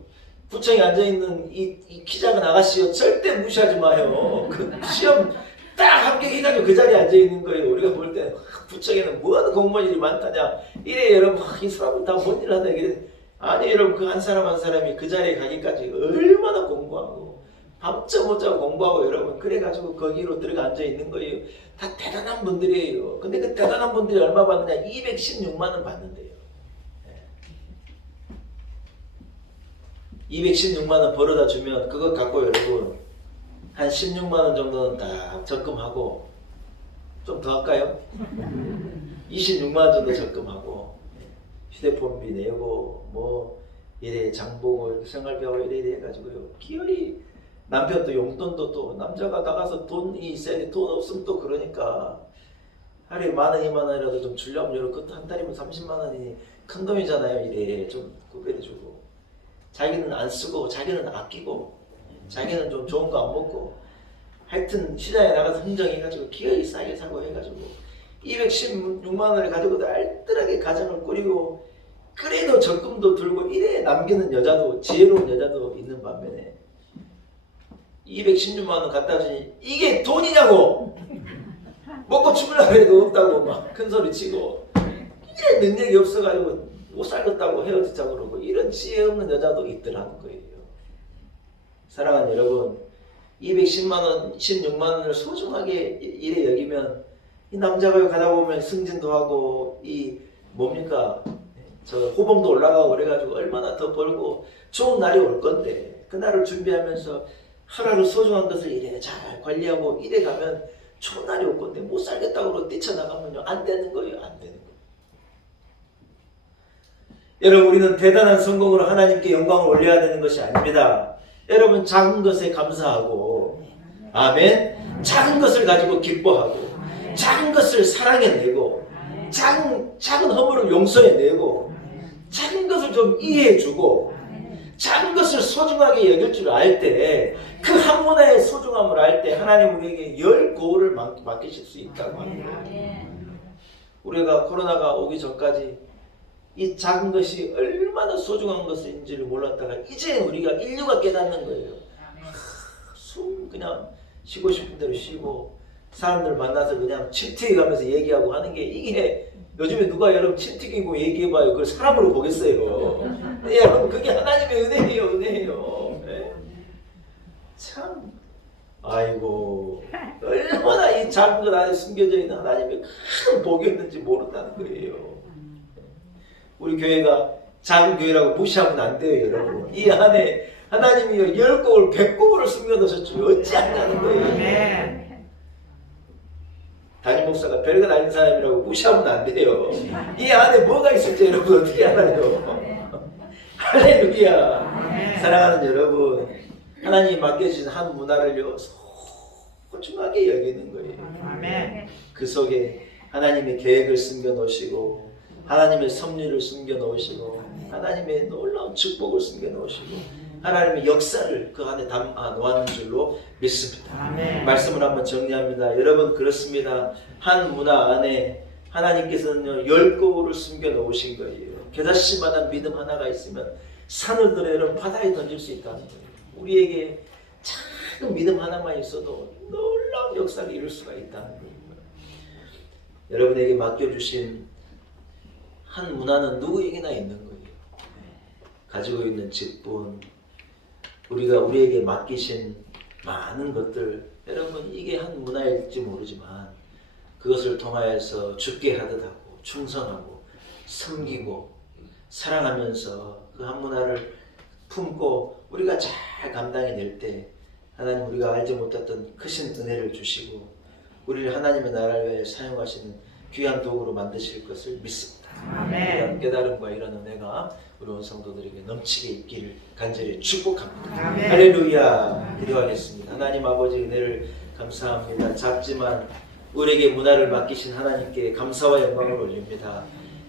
구청에 앉아있는 이 키 작은 아가씨요, 절대 무시하지 마요. 그 시험 딱 합격해가지고 그 자리에 앉아있는 거예요. 우리가 볼 때 구청에는 뭐하는 공무원들이 많다냐 이래. 여러분 이 사람은 다 뭔 일 하다 이래. 아니 여러분, 그 한 사람 한 사람이 그 자리에 가기까지 얼마나 공부하고 밤잠 못 자고 공부하고 여러분 그래가지고 거기로 들어가 앉아있는 거예요. 다 대단한 분들이에요. 근데 그 대단한 분들이 얼마 받느냐? 216만 원 받는데요. 216만 원 벌어다 주면 그것 갖고 여러분 한 16만 원 정도는 다 적금하고, 좀 더 할까요? 26만 원 정도 적금하고 휴대폰비 내고 뭐 이래 장보고 생활비하고 이래 해가지고요 기어이 남편도 용돈도 또 남자가 나가서 돈이 있어야 돼. 돈 없으면 또 그러니까 하루에 10,000원 20,000원이라도 좀 주려면 여러분 그것도 한 달이면 30만 원이니 큰 돈이잖아요. 이래 좀 구별해주고, 자기는 안 쓰고 자기는 아끼고 자기는 좀 좋은 거 안 먹고 하여튼 시장에 나가서 흥정해가지고 기어이 싸게 사고 해가지고 216만 원을 가지고 알뜰하게 가정을 꾸리고 그래도 적금도 들고 이래 남기는 여자도, 지혜로운 여자도 있는 반면에 216만 원 갖다 주니 이게 돈이냐고, 먹고 죽으려고 해도 없다고 막 큰 소리 치고 이래 능력이 없어가지고 못 살겠다고 헤어지자고 그러고 이런 지혜 없는 여자도 있더라는 거예요. 사랑하는 여러분, 210만 원, 16만 원을 소중하게 이래 여기면 이 남자가 가다 보면 승진도 하고 이 뭡니까 저 호봉도 올라가고 그래가지고 얼마나 더 벌고 좋은 날이 올 건데 그날을 준비하면서 하루하루 소중한 것을 이래 잘 관리하고 이래 가면 좋은 날이 올 건데 못 살겠다고 뛰쳐나가면요 안 되는 거예요. 안 되는 거예요. 여러분, 우리는 대단한 성공으로 하나님께 영광을 올려야 되는 것이 아닙니다. 여러분, 작은 것에 감사하고, 아멘, 작은 것을 가지고 기뻐하고, 작은 것을 사랑해내고 작은 허물을 용서해내고 작은 것을 좀 이해해주고 작은 것을 소중하게 여길 줄 알 때 그 한 문화의 소중함을 알 때 하나님 우리에게 열 고울을 맡기실 수 있다고 하는 거예요. 우리가 코로나가 오기 전까지 이 작은 것이 얼마나 소중한 것인지를 몰랐다가 이제 우리가 인류가 깨닫는 거예요. 숨 그냥 쉬고 싶은 대로 쉬고 사람들 만나서 그냥 침튀기 가면서 얘기하고 하는 게 이게 요즘에 누가 여러분 침튀기고 얘기해봐요. 그걸 사람으로 보겠어요. 네, 여러분 그게 하나님의 은혜예요. 은혜예요. 네? 참 아이고 얼마나 이 작은 것 안에 숨겨져 있는 하나님의 큰 복이었는지 모른다는 거예요. 우리 교회가 작은 교회라고 무시하면 안 돼요. 여러분 이 안에 하나님이 10곡을 100곡을 숨겨놓으셨죠. 어찌하냐는 거예요. 담임 목사가 별거 아닌 사람이라고 무시하면 안 돼요. 이 안에 뭐가 있을지 여러분 어떻게 알아요? 할렐루야. 사랑하는 여러분, 하나님이 맡겨주신 한 문화를요 소중하게 여기는 거예요. 그 속에 하나님의 계획을 숨겨 놓으시고 하나님의 섭리를 숨겨 놓으시고 하나님의 놀라운 축복을 숨겨 놓으시고 하나님의 역사를 그 안에 담아 놓았는 줄로 믿습니다. 아멘. 말씀을 한번 정리합니다. 여러분 그렇습니다. 한 문화 안에 하나님께서는 10고울을 숨겨 놓으신 거예요. 겨자씨만한 믿음 하나가 있으면 산을 들어 여러분 바다에 던질 수 있다는 거예요. 우리에게 작은 믿음 하나만 있어도 놀라운 역사를 이룰 수가 있다는 거예요. 여러분에게 맡겨주신 한 문화는 누구에게나 있는 거예요. 가지고 있는 직분, 우리가 우리에게 맡기신 많은 것들, 여러분 이게 한 문화일지 모르지만 그것을 통하여서 죽게 하듯 하고 충성하고 섬기고 사랑하면서 그 한 문화를 품고 우리가 잘 감당해낼 때 하나님 우리가 알지 못했던 크신 은혜를 주시고 우리를 하나님의 나라를 위해 사용하시는 귀한 도구로 만드실 것을 믿습니다. 이런 깨달음과 이런 은혜가 우리 온 성도들에게 넘치게 있기를 간절히 축복합니다. 할렐루야. 기도하겠습니다. 하나님 아버지 은혜를 감사합니다. 작지만 우리에게 문화를 맡기신 하나님께 감사와 영광을 올립니다.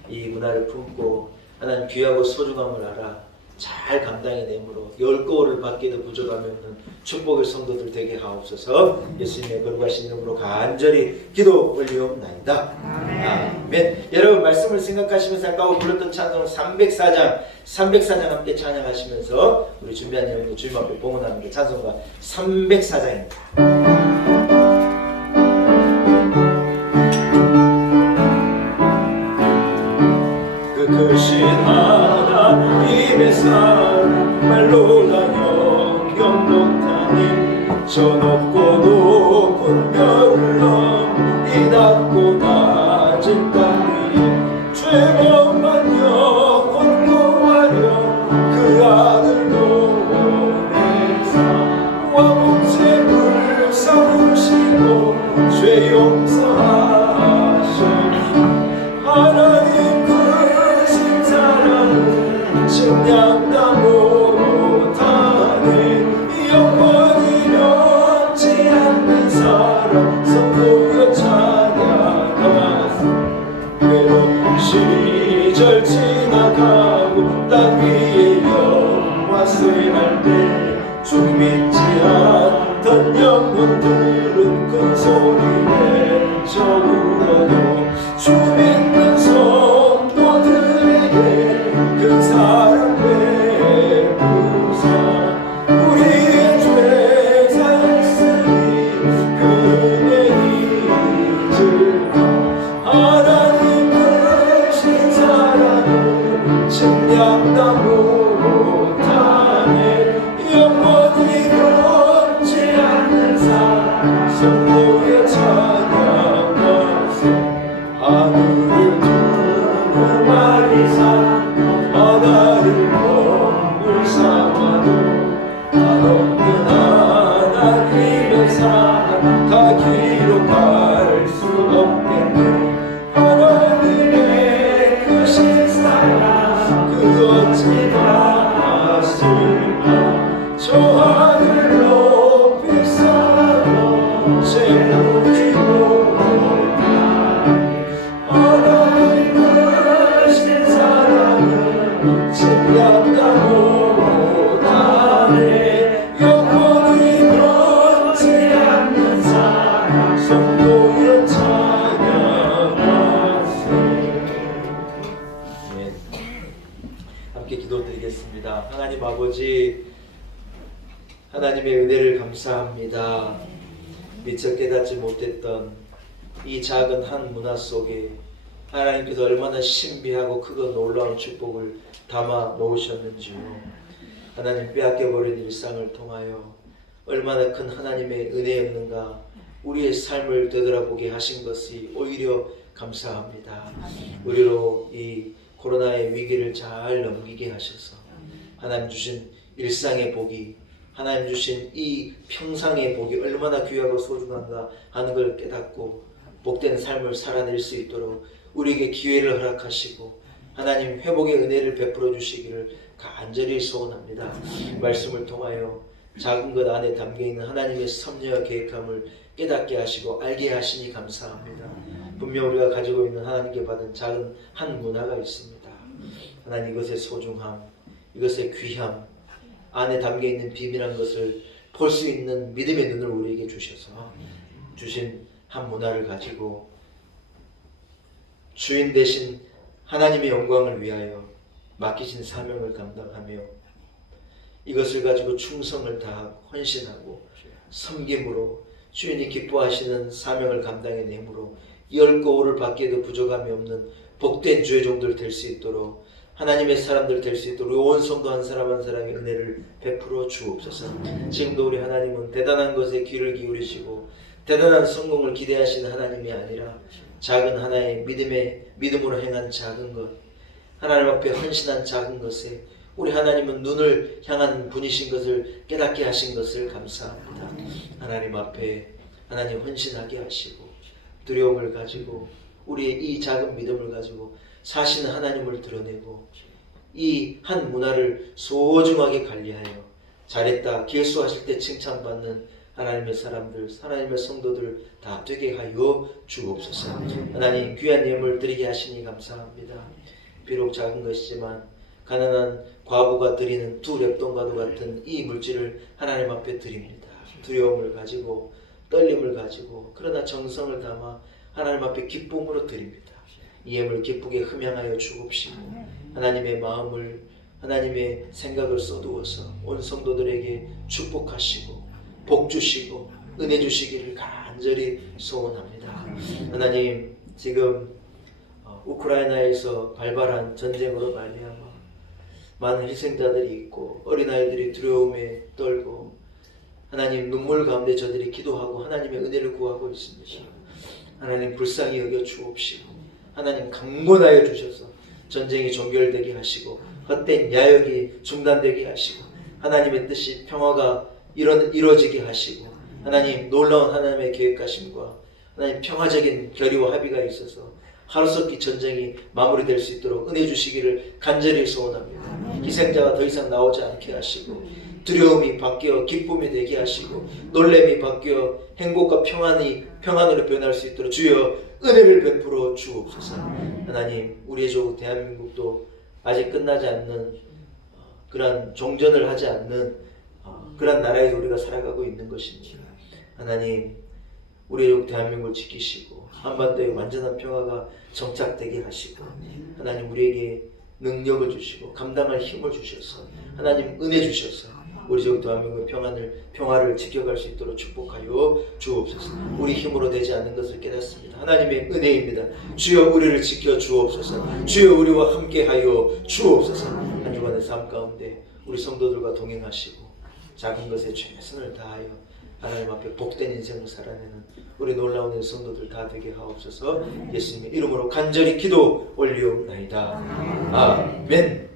이 문화를 품고 하나님 귀하고 소중함을 알아 잘 감당해내므로 10고울을 받기도 부족함이 없는 축복의 성도들 되게 하옵소서. 예수님의 거룩하신 이름으로 간절히 기도 올리옵나이다. 아멘. 여러분 말씀을 생각하시면서 아까 불렀던 찬송 304장 함께 찬양하시면서 우리 준비한 여러분들 주님 앞에 봉헌하는 게 찬송가 304장입니다. 크신 하나님의 사랑 말로 다 영영 못하니 저 높고 높은 별을 넘이 낮고 낮은 땅 위에 죄명만 영혼 구하려 그 아들 보내사 와복제물 삼으시고 죄 용서하시니 하나님 증량다 못하네 영원히 변치 않는 사랑 성도여 찬양하세 외로운 시절 지나가고 땅 위에 영화 쇠할 때 주 믿지 않던 영혼들은 큰 소리 내쳐 울어도 주 믿는 성도들에게 그 사랑 베푸사 우리의 죄 샀으니 그 은혜 잊을까 하나님 크신 사랑은 증량다 못하네 영원히 변치 않는 사랑 성도의 찬양하세 하늘을 두루 많이 사 바다를 몸을 삼아도 한없는 하나님의 사랑 다 기록할 수 없겠네 하나님의 크신 사랑 그 어찌 다 아실까 저 하늘 높이 쌓아도 채우지 못해 함께 기도드리겠습니다. 하나님 아버지, 하나님의 은혜를 감사합니다. 미처 깨닫지 못했던 이 작은 한 문화 속에 하나님께서 얼마나 신비하고 크고 놀라운 축복을 담아 놓으셨는지요. 하나님 빼앗겨버린 일상을 통하여 얼마나 큰 하나님의 은혜였는가 우리의 삶을 되돌아보게 하신 것이 오히려 감사합니다. 우리로 이 코로나의 위기를 잘 넘기게 하셔서 하나님 주신 일상의 복이, 하나님 주신 이 평상의 복이 얼마나 귀하고 소중한가 하는 걸 깨닫고 복된 삶을 살아낼 수 있도록 우리에게 기회를 허락하시고 하나님 회복의 은혜를 베풀어 주시기를 간절히 소원합니다. 말씀을 통하여 작은 것 안에 담겨있는 하나님의 섭리와 계획함을 깨닫게 하시고 알게 하시니 감사합니다. 분명 우리가 가지고 있는 하나님께 받은 작은 한 문화가 있습니다. 하나님 이것의 소중함, 이것의 귀함, 안에 담겨있는 비밀한 것을 볼 수 있는 믿음의 눈을 우리에게 주셔서 주신 한 문화를 가지고 주인 되신 하나님의 영광을 위하여 맡기신 사명을 감당하며 이것을 가지고 충성을 다하고 헌신하고 섬김으로 주인이 기뻐하시는 사명을 감당해내므로 열고 오를 받기에도 부족함이 없는 복된 주의 종들 될 수 있도록 하나님의 사람들 될 수 있도록 온 성도 한 사람 한 사람의 은혜를 베풀어 주옵소서. 지금도 우리 하나님은 대단한 것에 귀를 기울이시고 대단한 성공을 기대하시는 하나님이 아니라 작은 하나의 믿음으로 행한 작은 것, 하나님 앞에 헌신한 작은 것에 우리 하나님은 눈을 향한 분이신 것을 깨닫게 하신 것을 감사합니다. 하나님 앞에 하나님 헌신하게 하시고 두려움을 가지고 우리의 이 작은 믿음을 가지고 사시는 하나님을 드러내고 이 한 문화를 소중하게 관리하여 잘했다 계수하실 때 칭찬받는 하나님의 사람들, 하나님의 성도들 다 되게 하여 주옵소서. 하나님 귀한 예물 드리게 하시니 감사합니다. 비록 작은 것이지만 가난한 과부가 드리는 2렙돈과도 같은 이 물질을 하나님 앞에 드립니다. 두려움을 가지고 떨림을 가지고 그러나 정성을 담아 하나님 앞에 기쁨으로 드립니다. 이 예물 기쁘게 흠양하여 주옵시고 하나님의 마음을 하나님의 생각을 쏟우어서 온 성도들에게 축복하시고 복 주시고 은혜 주시기를 간절히 소원합니다. 하나님 지금 우크라이나에서 발발한 전쟁으로 말미암아 많은 희생자들이 있고 어린아이들이 두려움에 떨고 하나님 눈물 가운데 저들이 기도하고 하나님의 은혜를 구하고 있습니다. 하나님 불쌍히 여겨 주옵시고 하나님 강권하여 주셔서 전쟁이 종결되게 하시고 헛된 야욕이 중단되게 하시고 하나님의 뜻이 평화가 이루어지게 하시고 하나님 놀라운 하나님의 계획하심과 하나님 평화적인 결의와 합의가 있어서 하루속히 전쟁이 마무리될 수 있도록 은혜 주시기를 간절히 소원합니다. 희생자가 더 이상 나오지 않게 하시고 두려움이 바뀌어 기쁨이 되게 하시고 놀램이 바뀌어 행복과 평안으로 변할 수 있도록 주여 은혜를 베풀어 주옵소서. 하나님 우리의 조국 대한민국도 아직 끝나지 않는 그러한 종전을 하지 않는 그러한 나라에서 우리가 살아가고 있는 것입니다. 하나님 우리의 조국 대한민국을 지키시고 한반도에 완전한 평화가 정착되게 하시고 하나님 우리에게 능력을 주시고 감당할 힘을 주셔서 하나님 은혜 주셔서 우리 조국 대한민국의 평화를 지켜갈 수 있도록 축복하여 주옵소서. 우리 힘으로 되지 않는 것을 깨닫습니다. 하나님의 은혜입니다. 주여 우리를 지켜 주옵소서. 주여 우리와 함께하여 주옵소서. 한 주간의 삶 가운데 우리 성도들과 동행하시고 작은 것에 최선을 다하여 하나님 앞에 복된 인생을 살아내는 우리 놀라운 성도들 다 되게 하옵소서. 예수님의 이름으로 간절히 기도 올리옵나이다. 아멘.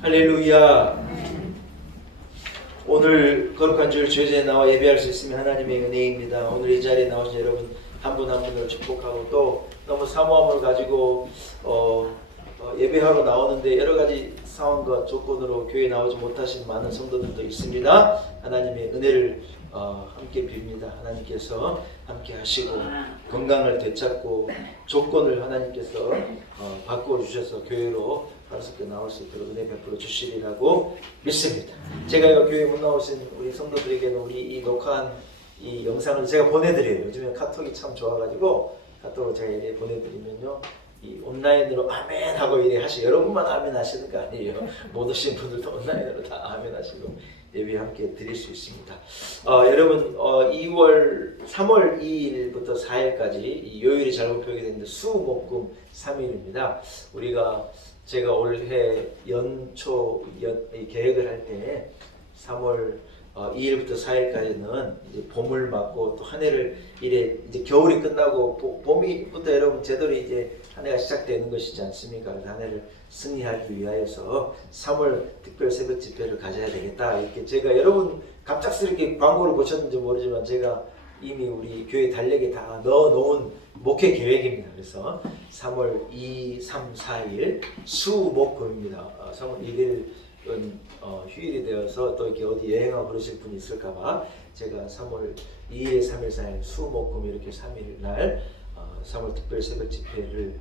할렐루야. 오늘 거룩한 주일 주제에 나와 예배할 수 있으면 하나님의 은혜입니다. 오늘 이 자리에 나오신 여러분 한 분 한 분을 축복하고 또 너무 사모함을 가지고 예배하러 나오는데 여러 가지 상황과 조건으로 교회에 나오지 못하신 많은 성도들도 있습니다. 하나님의 은혜를 함께 빕니다. 하나님께서 함께 하시고 건강을 되찾고 조건을 하나님께서 바꿔주셔서 교회로 하루속히 나올 수 있도록 은혜 베풀어 주시리라고 믿습니다. 제가 교회에 못 나오신 우리 성도들에게는 우리 이 녹화한 이 영상을 제가 보내드려요. 요즘에 카톡이 참 좋아가지고 카톡을 제가 보내드리면요 이 온라인으로 아멘 하고 이래 하시고 여러분만 아멘 하시는 거 아니에요. 못 오신 분들도 온라인으로 다 아멘 하시고 예배 함께 드릴 수 있습니다. 여러분 3월 2일부터 4일까지 이 요일이 잘못 표기되는데 수목금 3일입니다. 제가 올해 연초 계획을 할 때 3월 2일부터 4일까지는 이제 봄을 맞고 또 한 해를 이제 겨울이 끝나고 봄이부터 여러분 제대로 이제 한 해가 시작되는 것이지 않습니까? 그래서 한 해를 승리하기 위하여서 3월 특별 새벽 집회를 가져야 되겠다. 이렇게 제가 여러분 갑작스럽게 광고를 보셨는지 모르지만 제가 이미 우리 교회 달력에 다 넣어놓은 목회 계획입니다. 그래서 3월 2, 3, 4일 수목금입니다. 3월 1일은 휴일이 되어서 또 이렇게 어디 여행하고 그러실 분이 있을까봐 제가 3월 2일, 3일, 4일 수목금 이렇게 3일 날 3월 특별 새벽 집회를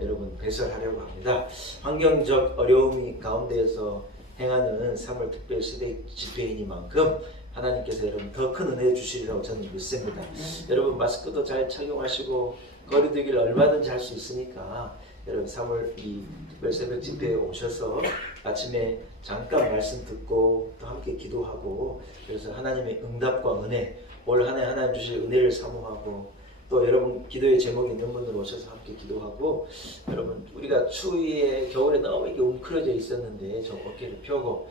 여러분 배설하려고 합니다. 환경적 어려움이 가운데에서 행하는 3월 특별 새벽 집회이니만큼 하나님께서 여러분 더 큰 은혜 주시리라고 저는 믿습니다. 여러분 마스크도 잘 착용하시고 거리두기를 얼마든지 할 수 있으니까 여러분 3월 이 특별 새벽 집회에 오셔서 아침에 잠깐 말씀 듣고 또 함께 기도하고 그래서 하나님의 응답과 은혜 올 한 해 하나님 주실 은혜를 사모하고 또 여러분 기도의 제목이 있는 분들 오셔서 함께 기도하고 여러분 우리가 추위에 겨울에 너무 이렇게 웅크려져 있었는데 좀 어깨를 펴고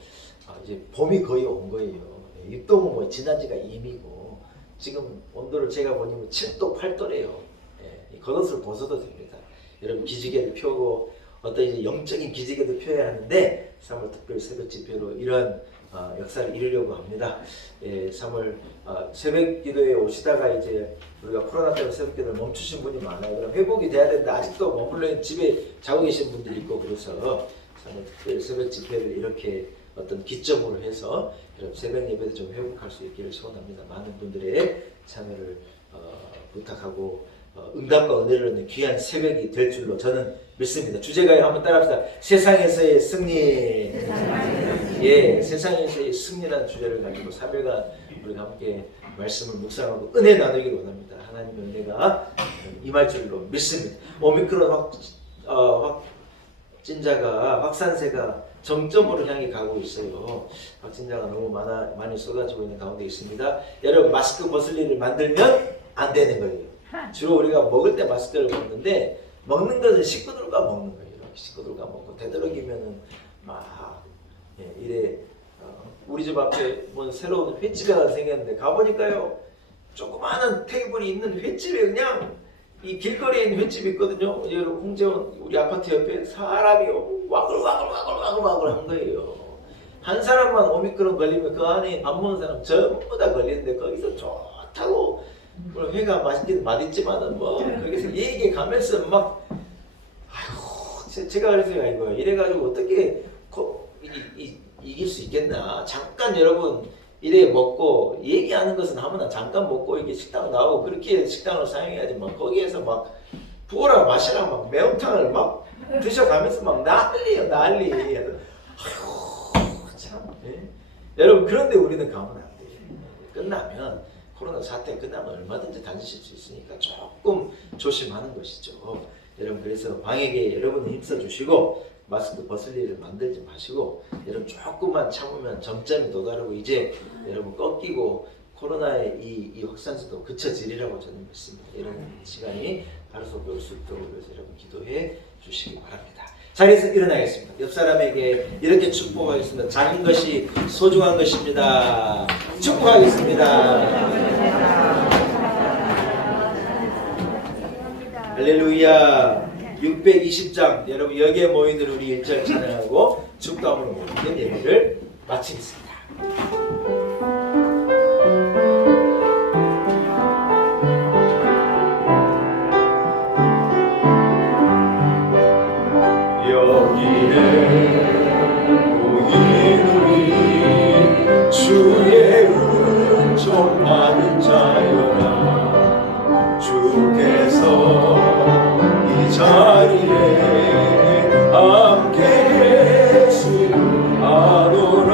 이제 봄이 거의 온 거예요. 입동은 뭐 지난 지가 이미고 지금 온도를 제가 보니 7도 8도래요. 겉옷을 벗어도 됩니다. 여러분 기지개를 펴고 어떤 이제 영적인 기지개도 펴야 하는데 3월 특별 새벽 집회로 이러한 역사를 이루려고 합니다. 3월 새벽 기도에 오시다가 이제 우리가 코로나 때문에 새벽 기도를 멈추신 분이 많아요. 그럼 회복이 돼야 되는데 아직도 머물러 집에 자고 계신 분들이 있고 그래서 3월 특별 새벽 집회를 이렇게 어떤 기점으로 해서 새벽 예배도 좀 회복할 수 있기를 소원합니다. 많은 분들의 참여를 부탁하고 응답과 은혜를 얻는 귀한 새벽이 될 줄로 저는 믿습니다. 주제가요 한번 따라합시다. 세상에서의 승리. 세상에서의 승리라는 주제를 가지고 3일간 우리가 함께 말씀을 묵상하고 은혜 나누기를 원합니다. 하나님의 은혜가 임할 줄로 믿습니다. 오미크론 확진자가 확산세가 정점으로 향해 가고 있어요. 확진자가 너무 많이 쏟아지고 있는 가운데 있습니다. 여러분 마스크 벗을 일을 만들면 안 되는 거예요. 주로 우리가 먹을 때 마스크를 먹는데 먹는 것은 식구들과 먹는 거예요. 식구들과 먹고 되도록이면은 막 이래 우리 집 앞에 뭐 새로운 횟집이 하나 생겼는데 가보니까요 조그마한 테이블이 있는 횟집에 그냥 이 길거리에 있는 횟집이 있거든요. 여러분 홍재원 우리 아파트 옆에 사람이 와글와글 한 거예요. 한 사람만 오미크론 걸리면 그 안에 밥 먹는 사람 전부 다 걸리는데 거기서 좋다고 회가 맛있긴 맛있지만은 뭐 거기서 얘기해 가면서 막 아이고 제가 그래서 이거 이래가지고 어떻게 이길 수 있겠나. 잠깐 여러분 이래 먹고 얘기하는 것은 하면 잠깐 먹고 이게 식당 나오고 그렇게 식당을 사용해야지 막 거기에서 막 부어라 마시라 막 매운탕을 막 드셔가면서 막 난리. 아이고 참. 여러분 그런데 우리는 가면 안 돼요. 끝나면 코로나 사태 끝나면 얼마든지 다니실 수 있으니까 조금 조심하는 것이죠. 여러분 그래서 방역에 여러분 힘써 주시고 마스크 벗을 일을 만들지 마시고 여러분 조금만 참으면 정점이 도달하고 이제 여러분 꺾이고 코로나의 이 확산세도 그쳐지리라고 저는 믿습니다. 이런 시간이 하루속히 올 수 있도록 위해서 여러분 기도해 주시기 바랍니다. 자리에서 일어나겠습니다. 옆 사람에게 이렇게 축복하겠습니다. 작은 것이 소중한 것입니다. 축복하겠습니다. 할렐루야. 620장 여러분 여기에 모이는 우리 1절 찬양하고 축도함으로 모이는 예배를 마치겠습니다. 여기에 모인 우리 주의 은총 받은 자여라. 주께서 이 자리에 함께 계시는 아노라.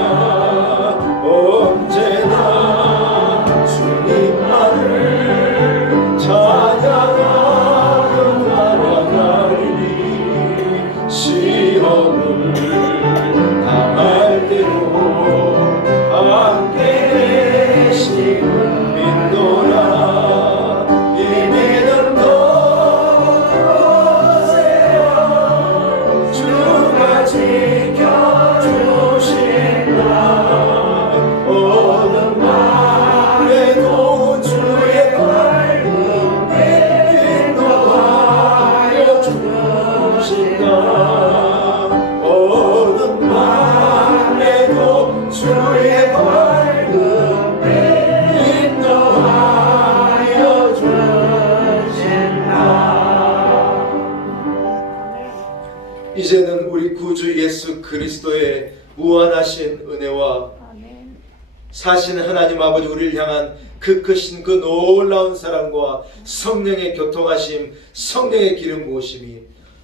이제는 우리 구주 예수 그리스도의 무한하신 은혜와 아멘. 사신 하나님 아버지 우리를 향한 그 크신 그 놀라운 사랑과 성령의 교통하심, 성령의 기름 부으심이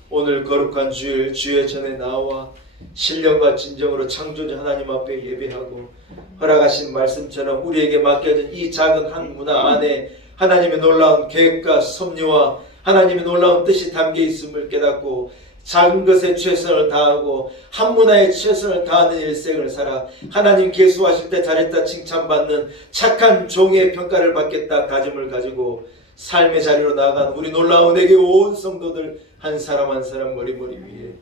오늘 거룩한 주일 주의 전에 나와 신령과 진정으로 창조주 하나님 앞에 예배하고 허락하신 말씀처럼 우리에게 맡겨진 이 작은 한 문화 안에 하나님의 놀라운 계획과 섭리와 하나님의 놀라운 뜻이 담겨 있음을 깨닫고 작은 것에 최선을 다하고 한 문화에 최선을 다하는 일생을 살아 하나님 계수하실 때 잘했다 칭찬받는 착한 종의 평가를 받겠다 다짐을 가지고 삶의 자리로 나아간 우리 놀라운 은혜교 온 성도들 한 사람 한 사람 머리머리 위에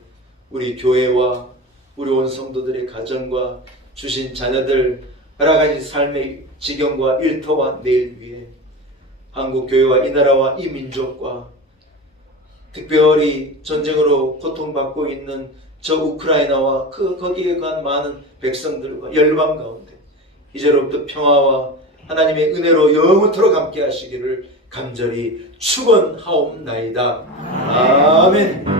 우리 교회와 우리 온 성도들의 가정과 주신 자녀들 허락하신 삶의 지경과 일터와 내일 위에 한국 교회와 이 나라와 이 민족과 특별히 전쟁으로 고통받고 있는 저 우크라이나와 거기에 간 많은 백성들과 열방 가운데 이제로부터 평화와 하나님의 은혜로 영원토록 함께 하시기를 간절히 축원하옵나이다. 아멘.